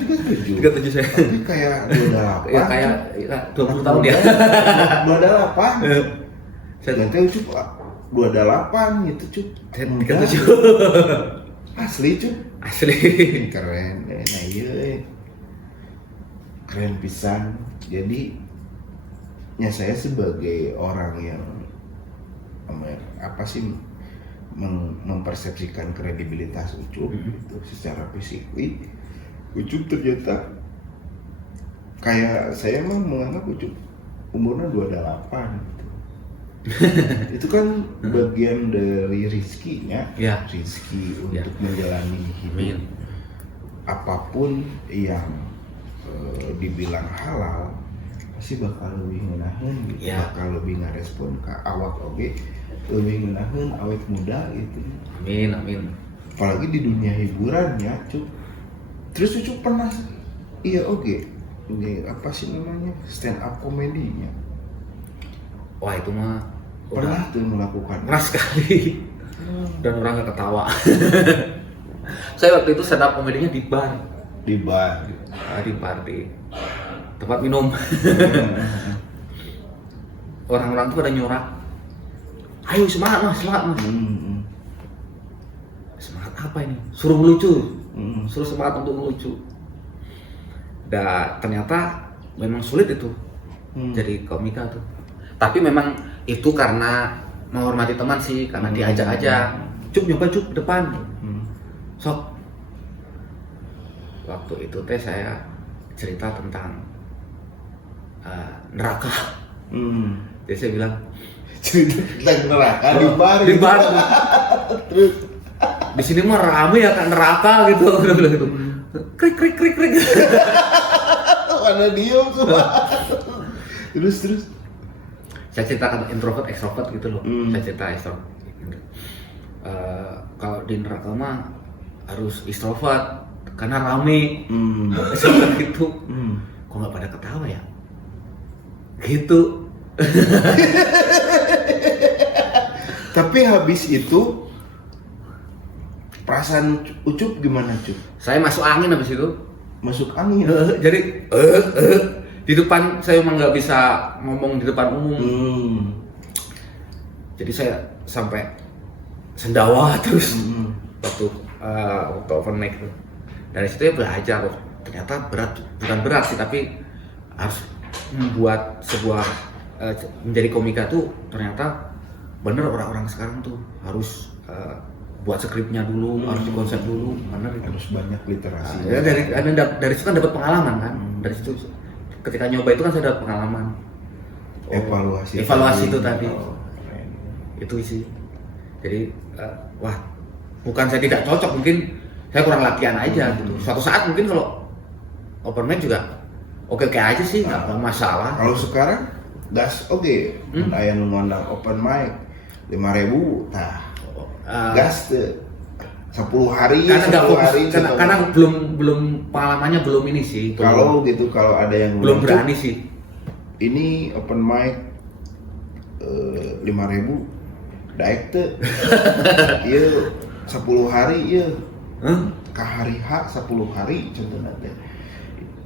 37. 37 saya. Tapi kayak 28. Ya kayak 20 tahun ya. 28. Saya Nanti Ucup 28 gitu Cup. 37. Asli Cup. Asli. Keren. Nah iya. Keren pisan. Jadi saya sebagai orang yang mempersepsikan kredibilitas Ucup itu secara fisikly, Ucup ternyata kayak saya emang menganggap Ucup umurnya 28 gitu. Itu kan bagian dari rizkinya, rizki untuk menjalani hidup. Apapun yang dibilang halal pasti bakal lebih ngenaheun gitu, bakal lebih ngarespon ke awak lebih ngenaheun awet muda gitu. Amin. Apalagi di dunia hiburan ya Cup. Terus Cup pernah ini apa sih namanya, stand up komedinya? Wah itu mah pernah tuh melakukan keras sekali dan orang gak ketawa. Saya waktu itu stand up komedinya di bar di tempat minum. Orang-orang tuh pada nyorak, ayo semangat mas. Semangat apa ini? Suruh melucu, suruh semangat untuk melucu. Dan ternyata memang sulit itu jadi komika tuh. Tapi memang itu karena menghormati teman sih, karena diajak aja. Cup nyoba Cup depan. Sok. Waktu itu saya cerita tentang neraka. Jadi saya bilang cerita tentang neraka di bar. Terus di sini mah rame ya kan neraka gitu. Udah bilang gitu. Krik. Mana diem semua. Terus. Saya ceritakan introvert, extrovert gitu loh. Saya cerita extrovert. Kalau di neraka mah harus extrovert karena rame. Seperti itu. Kok nggak pada ketawa ya? Gitu. Tapi habis itu perasaan Ucup gimana Cup? Saya masuk angin habis itu. Masuk angin. Jadi di depan saya memang nggak bisa ngomong di depan umum. Jadi saya sampai sendawa terus waktu open mic tuh. Dari situ ya belajar, ternyata bukan berat sih, tapi harus membuat sebuah menjadi komika tuh ternyata bener orang-orang sekarang tuh harus buat skripnya dulu, harus dikonsep dulu, bener itu. Harus banyak literasi. Dari situ kan dapat pengalaman kan, dari situ ketika nyoba itu kan saya dapat pengalaman. Evaluasi itu tadi. Itu sih. Jadi bukan saya tidak cocok, mungkin saya kurang latihan aja gitu. Suatu saat mungkin kalau open mic juga oke aja sih, nggak ada masalah. Kalau sekarang gas yang ngundang open mic 5.000 gas tuh 10 hari karena belum pengalamannya belum ini sih. Kalau ada yang belum berani sih. Ini open mic 5.000 daek tuh. Iya 10 hari iya. Ke hari H 10 hari contohnya teh.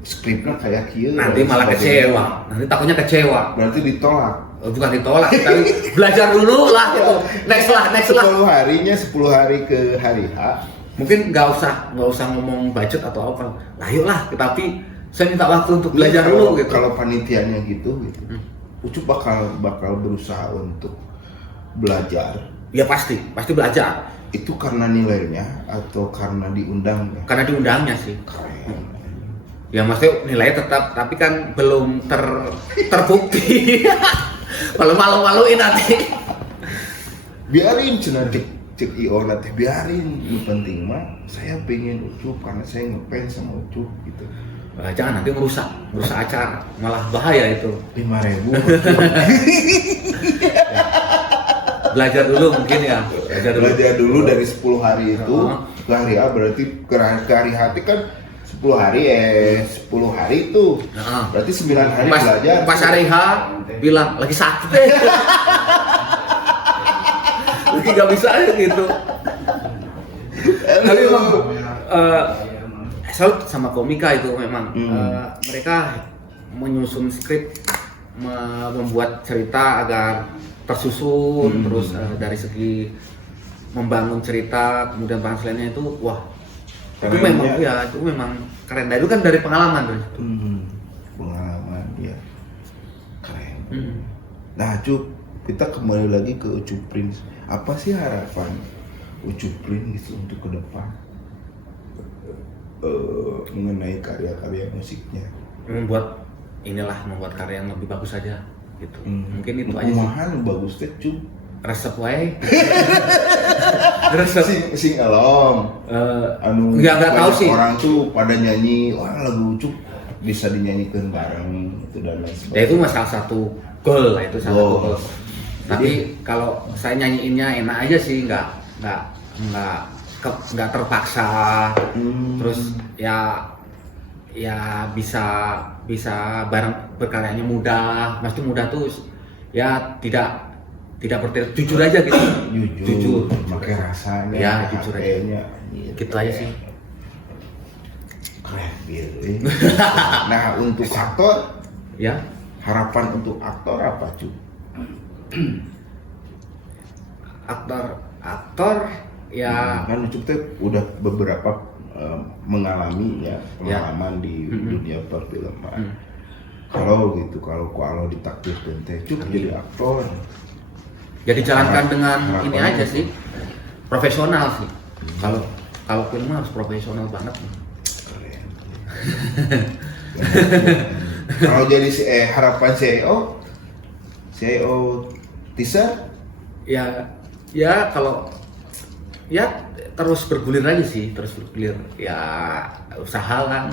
Skripnya kayak kieu. Nanti malah kecewa. Nanti takutnya kecewa. Berarti ditolak. Bukan ditolak, tapi belajar dulu lah gitu. Next lah. 10 hari ke hari H. Mungkin nggak usah ngomong budget atau apa. Lah yuk lah, tapi saya minta waktu untuk belajar dulu gitu. Kalau panitianya gitu. Ucup bakal berusaha untuk belajar. Ya pasti belajar. Itu karena nilainya atau karena diundangnya? Karena diundangnya sih. Keren. Ya maksudnya nilainya tetap, tapi kan belum terbukti. Malu-maluin nanti. Biarin cek IO nanti, biarin. Yang penting mah saya pengen Ucup karena saya ngefans sama Ucup gitu. Jangan nanti merusak acara, malah bahaya itu. 5.000. belajar dulu mungkin ya. Belajar dulu dari 10 hari itu ke hari A, berarti ke hari H kan 10 hari 10 hari itu. Berarti 9 hari belajar. Pas hari H bilang lagi sakit. Mungkin nggak bisa gitu. Tapi memang salut sama komika itu memang mereka menyusun skrip, membuat cerita agar tersusun, terus dari segi membangun cerita, kemudian bahan lainnya itu wah itu memang ya itu memang keren. Itu kan dari pengalaman tuh. Pengalaman ya keren. Nah Cuk, kita kembali lagi ke Ucup Prince. Apa sih harapan Ucup Prince gitu untuk ke depan mengenai karya-karya musiknya? Membuat karya yang lebih bagus saja gitu. Mungkin itu aja sih. Mahal bagus teh Cuk. Resep wae. Sing along. Nggak tahu sih. Orang tuh pada nyanyi, wah lagu Ucup bisa dinyanyikan bareng itu dan lain sebagainya. Ya itu salah satu goal lah, itu salah satu goal. Tapi kalau saya nyanyiinnya enak aja sih, nggak terpaksa. Terus ya bisa bareng berkaryanya mudah. Maksudnya mudah tuh ya tidak jujur aja gitu. Jujur. Pakai rasanya. Ya jujur aja. Gitu aja sih. Keren gitu. Nah untuk aktor, ya harapan untuk aktor apa Cuk? aktor ya kan Ucup teh udah beberapa mengalami ya pengalaman di dunia perfilman. Kalau ditakdirkan teh Cuk jadi aktor. Jadi jalankan dengan ini aja sih, profesional sih. Kalau film harus profesional banget. Keren. Kalau jadi harapan CEO teaser ya kalau ya terus bergulir aja sih, ya usahakan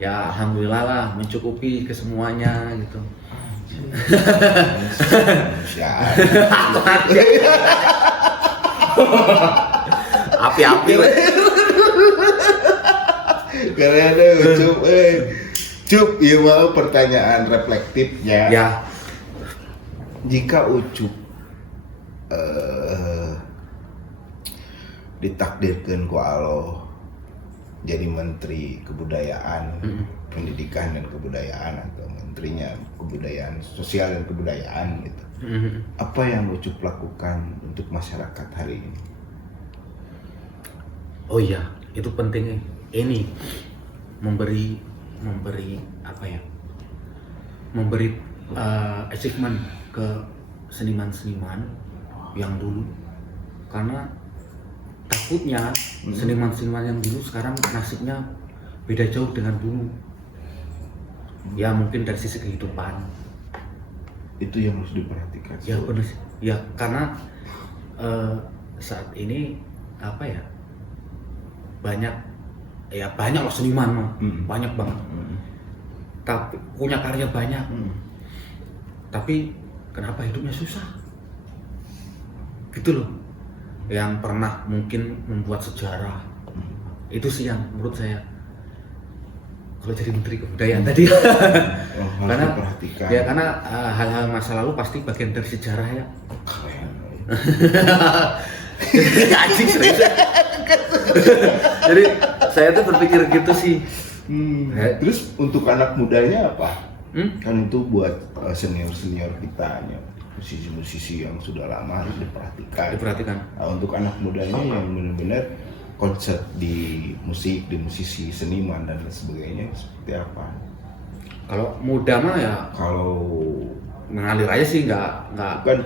ya alhamdulillah lah mencukupi kesemuanya gitu. Api-api karena ada Ucup, ya mau pertanyaan reflektifnya ya. Jika Ucup ditakdirkan ku Allah jadi menteri kebudayaan, pendidikan dan kebudayaan atau menterinya kebudayaan sosial dan kebudayaan gitu. Apa yang Ucup lakukan untuk masyarakat hari ini? Oh iya, itu pentingnya. Ini memberi apa ya? Memberi achievement ke seniman-seniman yang dulu, karena takutnya seniman-seniman yang dulu sekarang nasibnya beda jauh dengan dulu. Ya mungkin dari sisi kehidupan itu yang harus diperhatikan. Ya benar sih. Ya karena saat ini apa ya, banyak loh seniman banyak banget. Tapi punya karya banyak. Tapi kenapa hidupnya susah? Gitu loh. Yang pernah mungkin membuat sejarah. Itu sih yang menurut saya kalau jadi menteri kebudayaan tadi. Karena hal-hal masa lalu pasti bagian dari sejarah ya. Anjing serius. Jadi saya tuh berpikir gitu sih. Terus untuk anak mudanya apa? Kan itu buat senior kita ya. Musisi-musisi yang sudah lama harus diperhatikan. Nah, untuk anak mudanya yang benar-benar konsep di musisi, seniman dan sebagainya seperti apa? Kalau muda mah ya kalau mengalir aja sih, nggak kan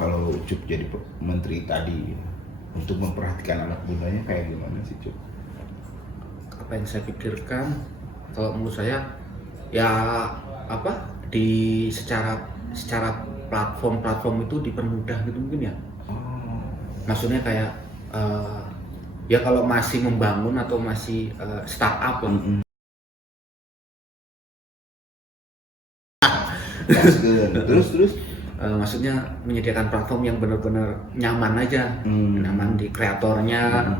kalau Ucup jadi menteri tadi untuk memperhatikan anak mudanya kayak gimana sih Cup? Apa yang saya pikirkan kalau menurut saya ya di secara platform itu dipermudah gitu mungkin ya. Maksudnya kayak ya kalau masih membangun atau masih startup lah. Terus Maksudnya menyediakan platform yang benar-benar nyaman aja, nyaman di kreatornya,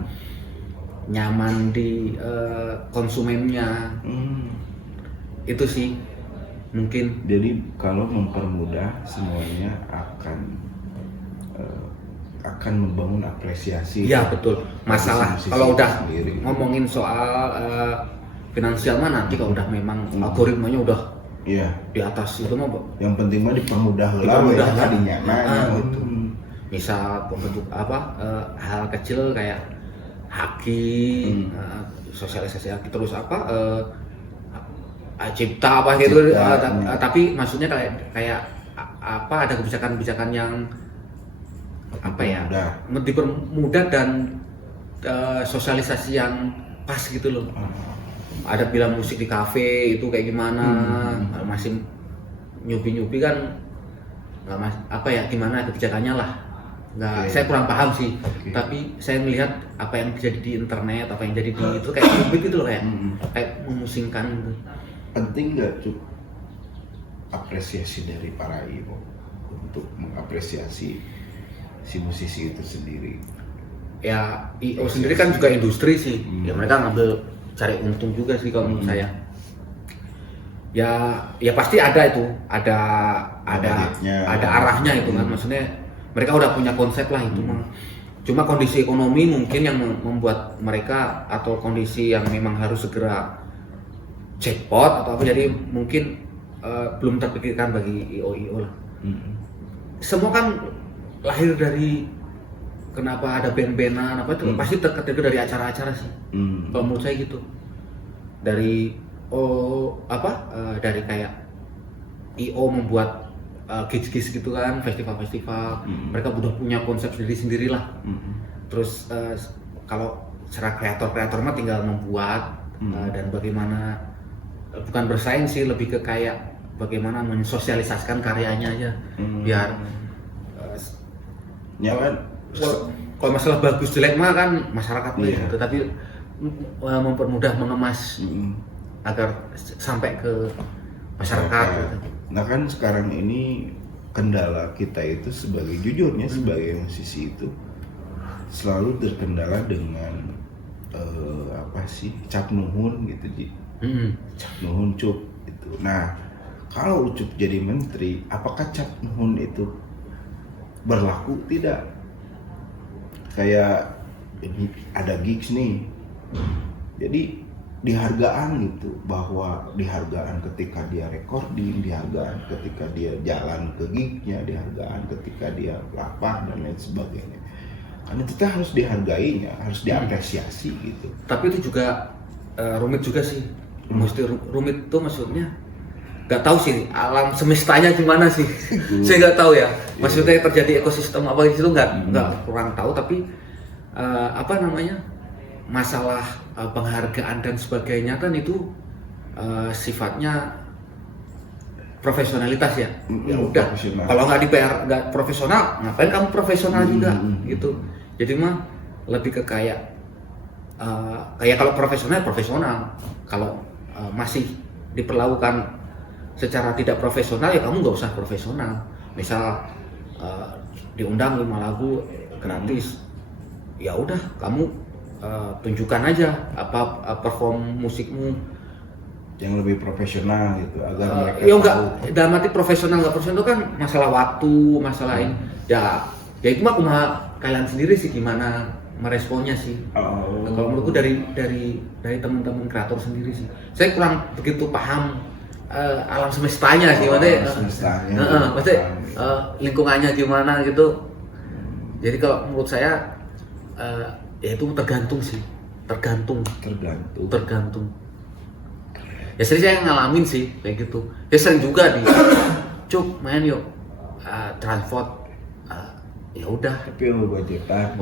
nyaman di konsumennya. Itu sih mungkin. Jadi kalau mempermudah semuanya akan membangun apresiasi. Iya betul. Masalah kalau udah sendiri. ngomongin soal finansial mah nanti kalau udah memang algoritmanya udah Iya. di atas itu mah. Yang penting mah dipermudah lah ya tadinya. Gitu. Misal pembentuk hal kecil kayak haki, sosialisasi haki, terus cipta apa gitu. Tapi maksudnya kayak ada kebijakan-kebijakan yang dipermudah dan sosialisasi yang pas gitu loh. Ada bilang musik di kafe itu kayak gimana, masih nyubi kan nggak gimana kebijakannya lah. Saya kurang paham sih. Tapi saya melihat apa yang terjadi di internet, apa yang jadi di itu kayak rumit gitu loh, kayak memusingkan gitu. Penting nggak apresiasi dari para IO untuk mengapresiasi si musisi itu sendiri. Ya IO sendiri kan juga industri sih. Ya mereka ngambil cari untung juga sih kalau menurut saya. Ya pasti ada itu, ada arahnya itu kan. Maksudnya mereka udah punya konsep lah itu mah. Cuma kondisi ekonomi mungkin yang membuat mereka, atau kondisi yang memang harus segera jackpot atau apa, jadi mungkin belum terpikirkan bagi IO lah. Semua kan lahir dari kenapa ada band-bandan apa itu pasti terketika dari acara-acara sih. Kalau menurut saya gitu. Dari dari kayak IO membuat gigs-gigs gitu kan, festival-festival. Mereka udah punya konsep sendiri-sendiri lah. Terus kalau secara kreator mah tinggal membuat dan bagaimana, bukan bersaing sih, lebih ke kayak bagaimana mensosialisasikan karyanya aja. Biar kalau masalah bagus jelek mah kan masyarakat gitu, tapi mempermudah mengemas agar sampai ke masyarakat. Nah kan sekarang ini kendala kita itu sebagai musisi itu selalu terkendala dengan cap nuhun gitu Ji. Cap nuhun Cup itu. Nah kalau Ucup jadi menteri, apakah cap nuhun itu berlaku? Tidak. Kayak ini ada gigs nih, jadi dihargaan gitu, bahwa dihargaan ketika dia recording, dihargaan ketika dia jalan ke gignya, dihargaan ketika dia lapar dan lain sebagainya. Karena itu harus dihargainya, harus diapresiasi gitu. Tapi itu juga rumit juga sih. Mesti rumit tuh maksudnya nggak tahu sih alam semestanya gimana sih. Saya nggak tahu ya. Maksudnya terjadi ekosistem apa di situ nggak kurang tahu, tapi masalah penghargaan dan sebagainya kan itu sifatnya profesionalitas ya. Ya udah. Kalau nggak dibayar nggak profesional, ngapain kamu profesional juga gitu. Jadi mah lebih ke kayak kalau profesional, kalau masih diperlakukan secara tidak profesional ya kamu nggak usah profesional. Misal diundang 5 lagu gratis, ya udah kamu tunjukkan aja perform musikmu yang lebih profesional gitu agar mereka ya enggak dalam arti profesional nggak profesional kan masalah waktu, masalah ini ya itu mah kalian sendiri sih gimana meresponnya sih. Kalau menurutku dari teman-teman kreator sendiri sih, saya kurang begitu paham alam semestanya gimana ya, maksudnya lingkungannya gimana gitu. Jadi kalau menurut saya ya itu tergantung sih, tergantung. Ya sering saya ngalamin sih kayak gitu. Ya sering juga Cuk main yuk transport. Ya udah. Tapi mau budgetan.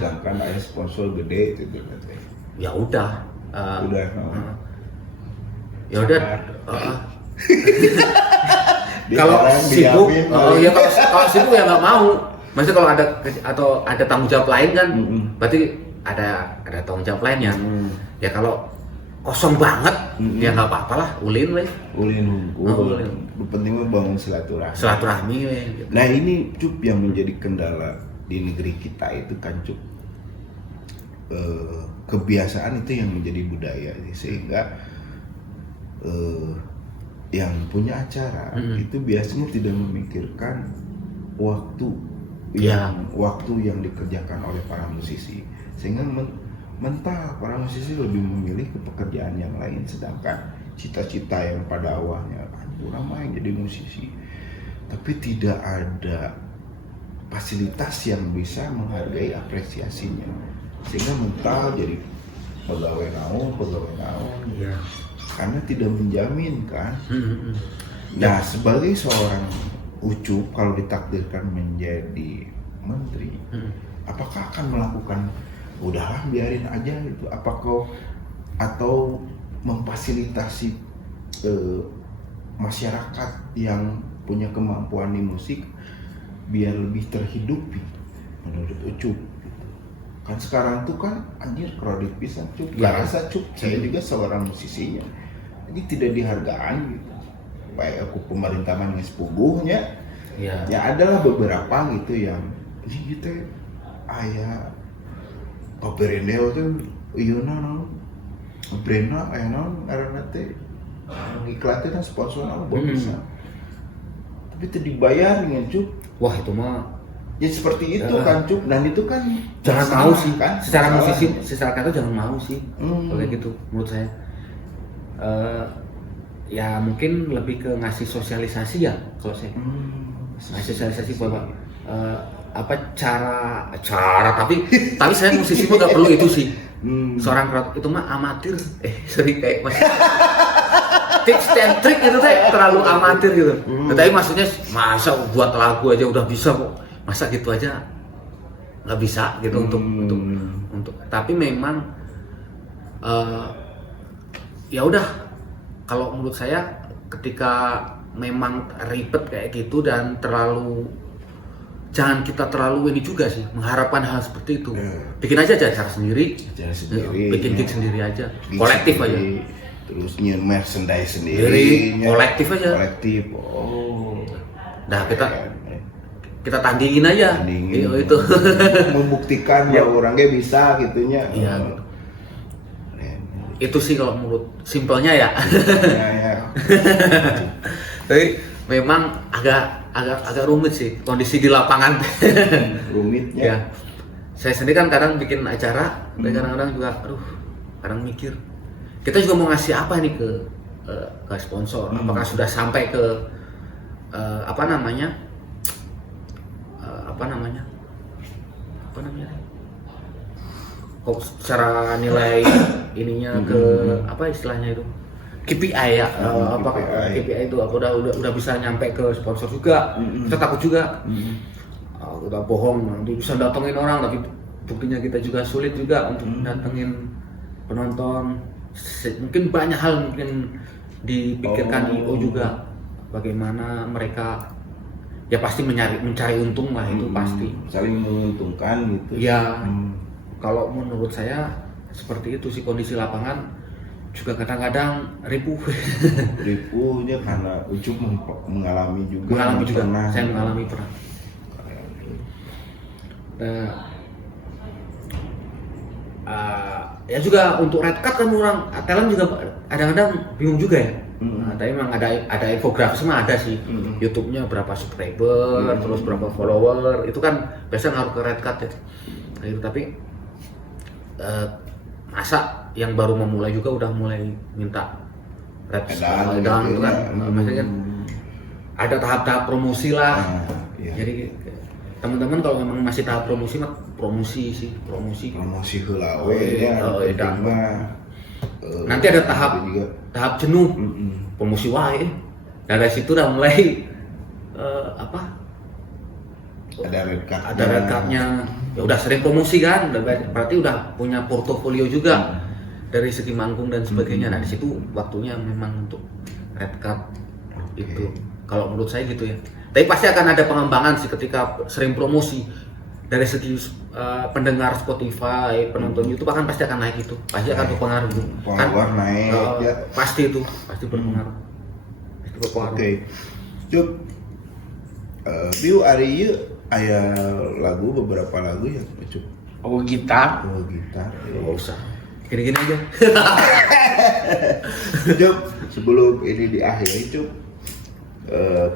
Sedangkan ada sponsor gede itu katanya. Ya udah. Ya udah. Kalau sibuk, kalau sibuk ya nggak mau. Maksudnya kalau ada tanggung jawab lain kan, berarti ada tanggung jawab lainnya. Ya kalau kosong banget, ya nggak apa-apa lah, ulin weh. Ulin unggul. Ulin. Penting mah bangun silaturahmi. Silaturahmi weh. Gitu. Nah ini Cup yang menjadi kendala di negeri kita itu kan Cup, kebiasaan itu yang menjadi budaya sehingga yang punya acara itu biasanya tidak memikirkan waktu yang dikerjakan oleh para musisi, sehingga mental para musisi lebih memilih ke pekerjaan yang lain, sedangkan cita-cita yang pada awalnya kurang main jadi musisi, tapi tidak ada fasilitas yang bisa menghargai apresiasinya, sehingga mental jadi pegawai naon ya. Karena tidak menjamin kan. Nah sebagai seorang Ucup kalau ditakdirkan menjadi menteri, apakah akan melakukan udahlah biarin aja gitu, atau memfasilitasi masyarakat yang punya kemampuan di musik biar lebih terhidupi menurut Ucup gitu. Kan sekarang tuh kan anjir kredit bisa Cup, gak rasa Cup, saya juga seorang musisinya, jadi tidak dihargai gitu. Baik aku pemerintahan yang sepuguhnya, ya adalah beberapa gitu yang ini gitu ayah paberendel tuh iya naon brandna aya naon ngaranna teh ngiklatnya kan sponsor naon buat bisa, tapi itu dibayar dengan Cup. Wah itu mah ya seperti itu kan Cup, dan itu kan jangan mau sih kan secara musisi, secara kata jangan mau sih kayak gitu menurut saya. Ya mungkin lebih ke ngasih sosialisasi ya kalau saya ngasih sosialisasi bahwa apa cara tapi saya musisi mah gak perlu itu sih. Seorang crowd itu mah amatir sorry kayak masih tips and trick itu teh terlalu amatir gitu. Tapi maksudnya masa buat lagu aja udah bisa kok, masa gitu aja nggak bisa gitu untuk tapi memang ya udah. Kalau menurut saya ketika memang ribet kayak gitu dan jangan kita terlalu ini juga sih mengharapkan hal seperti itu. Bikin aja acara sendiri, bikin gig sendiri aja, kolektif aja. Terus merchandise sendiri, kolektif aja. Nah kita tandingin aja. Itu membuktikan bahwa orangnya bisa gitunya. Iya. Itu sih kalau menurut simpelnya ya. Tapi memang agak rumit sih kondisi di lapangan. Rumitnya. Ya. Saya sendiri kan kadang bikin acara, kadang-kadang juga kadang mikir kita juga mau ngasih apa nih ke sponsor. Apakah sudah sampai ke apa namanya? Secara nilai ininya ke apa istilahnya itu KPI ya, KPI itu aku udah bisa nyampe ke sponsor juga. Kita takut juga udah bohong nanti bisa datengin orang, tapi buktinya kita juga sulit juga untuk datengin penonton. Mungkin banyak hal mungkin dipikirkan IO juga, bagaimana mereka ya pasti mencari untung lah, itu pasti saling menguntungkan gitu ya. Kalau menurut saya seperti itu sih kondisi lapangan, juga kadang-kadang ripuhnya karena Ucup mengalami juga. Saya mengalami pernah. Ya juga untuk red card kan orang talent juga kadang-kadang bingung juga ya. Tapi memang ada infografis mah ada sih. YouTube-nya berapa subscriber, terus berapa follower, itu kan biasanya ngaruh ke red card ya. Tapi masa yang baru memulai juga udah mulai minta red card itu kan, maksudnya kan ada tahap-tahap promosi lah. Jadi teman-teman kalau memang masih tahap promosi mah promosi heula we nanti ada tahap jenuh, promosi wae. Dan dari situ udah mulai ada red card-nya. Ya udah sering promosi kan, berarti udah punya portofolio juga dari segi manggung dan sebagainya. Nah di situ waktunya memang untuk red card itu. Kalau menurut saya gitu ya. Tapi pasti akan ada pengembangan sih ketika sering promosi dari segi pendengar Spotify, penonton YouTube akan pasti akan naik itu, pasti akan berpengaruh gitu. Follower naik ya. Pasti itu, pasti berpengaruh. Pasti berpengaruh. Oke. Cuk. Biu ari ieu aya lagu beberapa lagu yang Cuk. Oh gitar. Oh gitar. Nggak usah. Gini-gini aja. Cuk, sebelum ini diakhiri Cuk,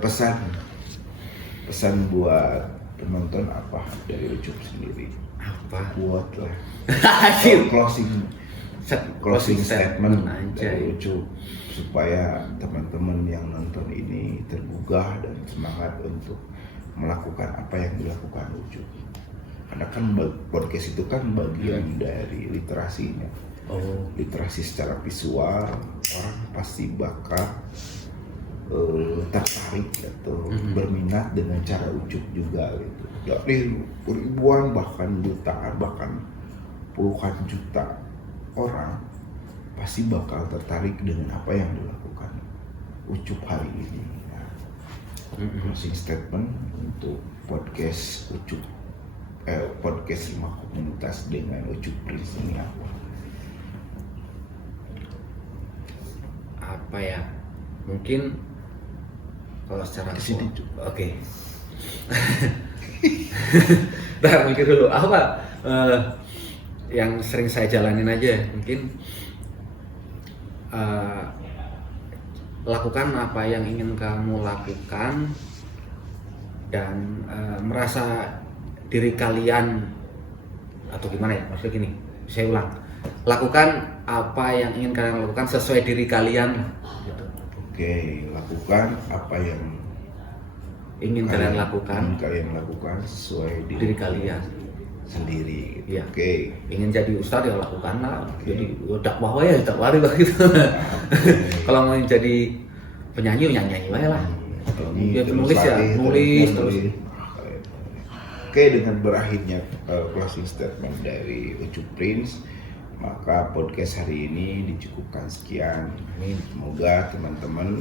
pesan buat penonton apa dari Ucup sendiri? Apa? Buat lah Hasil. closing statement Anjay. dari Ucup supaya teman-teman yang nonton ini tergugah dan semangat untuk melakukan apa yang dilakukan Ucup. Karena kan podcast itu kan bagian dari literasinya. Oh. Literasi secara visual, orang pasti bakal tertarik atau berminat dengan cara Ucup juga gitu. Dari ribuan bahkan jutaan bahkan puluhan juta orang pasti bakal tertarik dengan apa yang dilakukan Ucup hari ini. Nah, closing statement untuk podcast Ucup, podcast 5 komunitas dengan Ucup Prince ini apa? Apa ya? Mungkin kalau secara Kesini, Cuk. Oke. Nah, mikir dulu apa yang sering saya jalanin aja. Mungkin lakukan apa yang ingin kamu lakukan dan merasa diri kalian, atau gimana ya, maksudnya gini, saya ulang, lakukan apa yang ingin kalian lakukan sesuai diri kalian gitu. Oke, lakukan apa yang Ingin kalian lakukan sesuai diri kalian sendiri. Gitu. Iya. Oke. Ingin jadi ustadz ya lakukanlah. Jadi dakwah ya dakwah gitu. Kalau mau jadi penyanyi ya nyanyi wae lah. Kalau mau jadi penulis ya nulis terus. Oke, dengan berakhirnya closing statement dari Ucup Prince, maka podcast hari ini dicukupkan sekian. Semoga teman-teman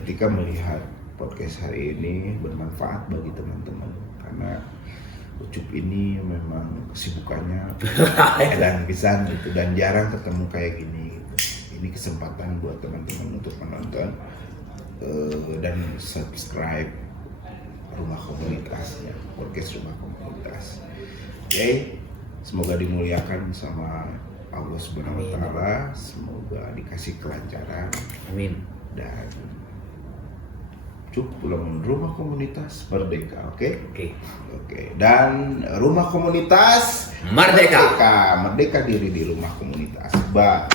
ketika melihat podcast hari ini bermanfaat bagi teman-teman, karena Ucup ini memang kesibukannya edan pisan gitu dan jarang ketemu kayak gini gitu. Ini kesempatan buat teman-teman untuk menonton dan subscribe Rumah Komunitasnya, podcast Rumah Komunitas. Oke, semoga dimuliakan sama Allah Subhanahu wa taala, semoga dikasih kelancaran. Amin. Dan Cuk pulang Rumah Komunitas Merdeka, oke? Oke. Dan Rumah Komunitas Merdeka. Merdeka diri di Rumah Komunitas. Bye.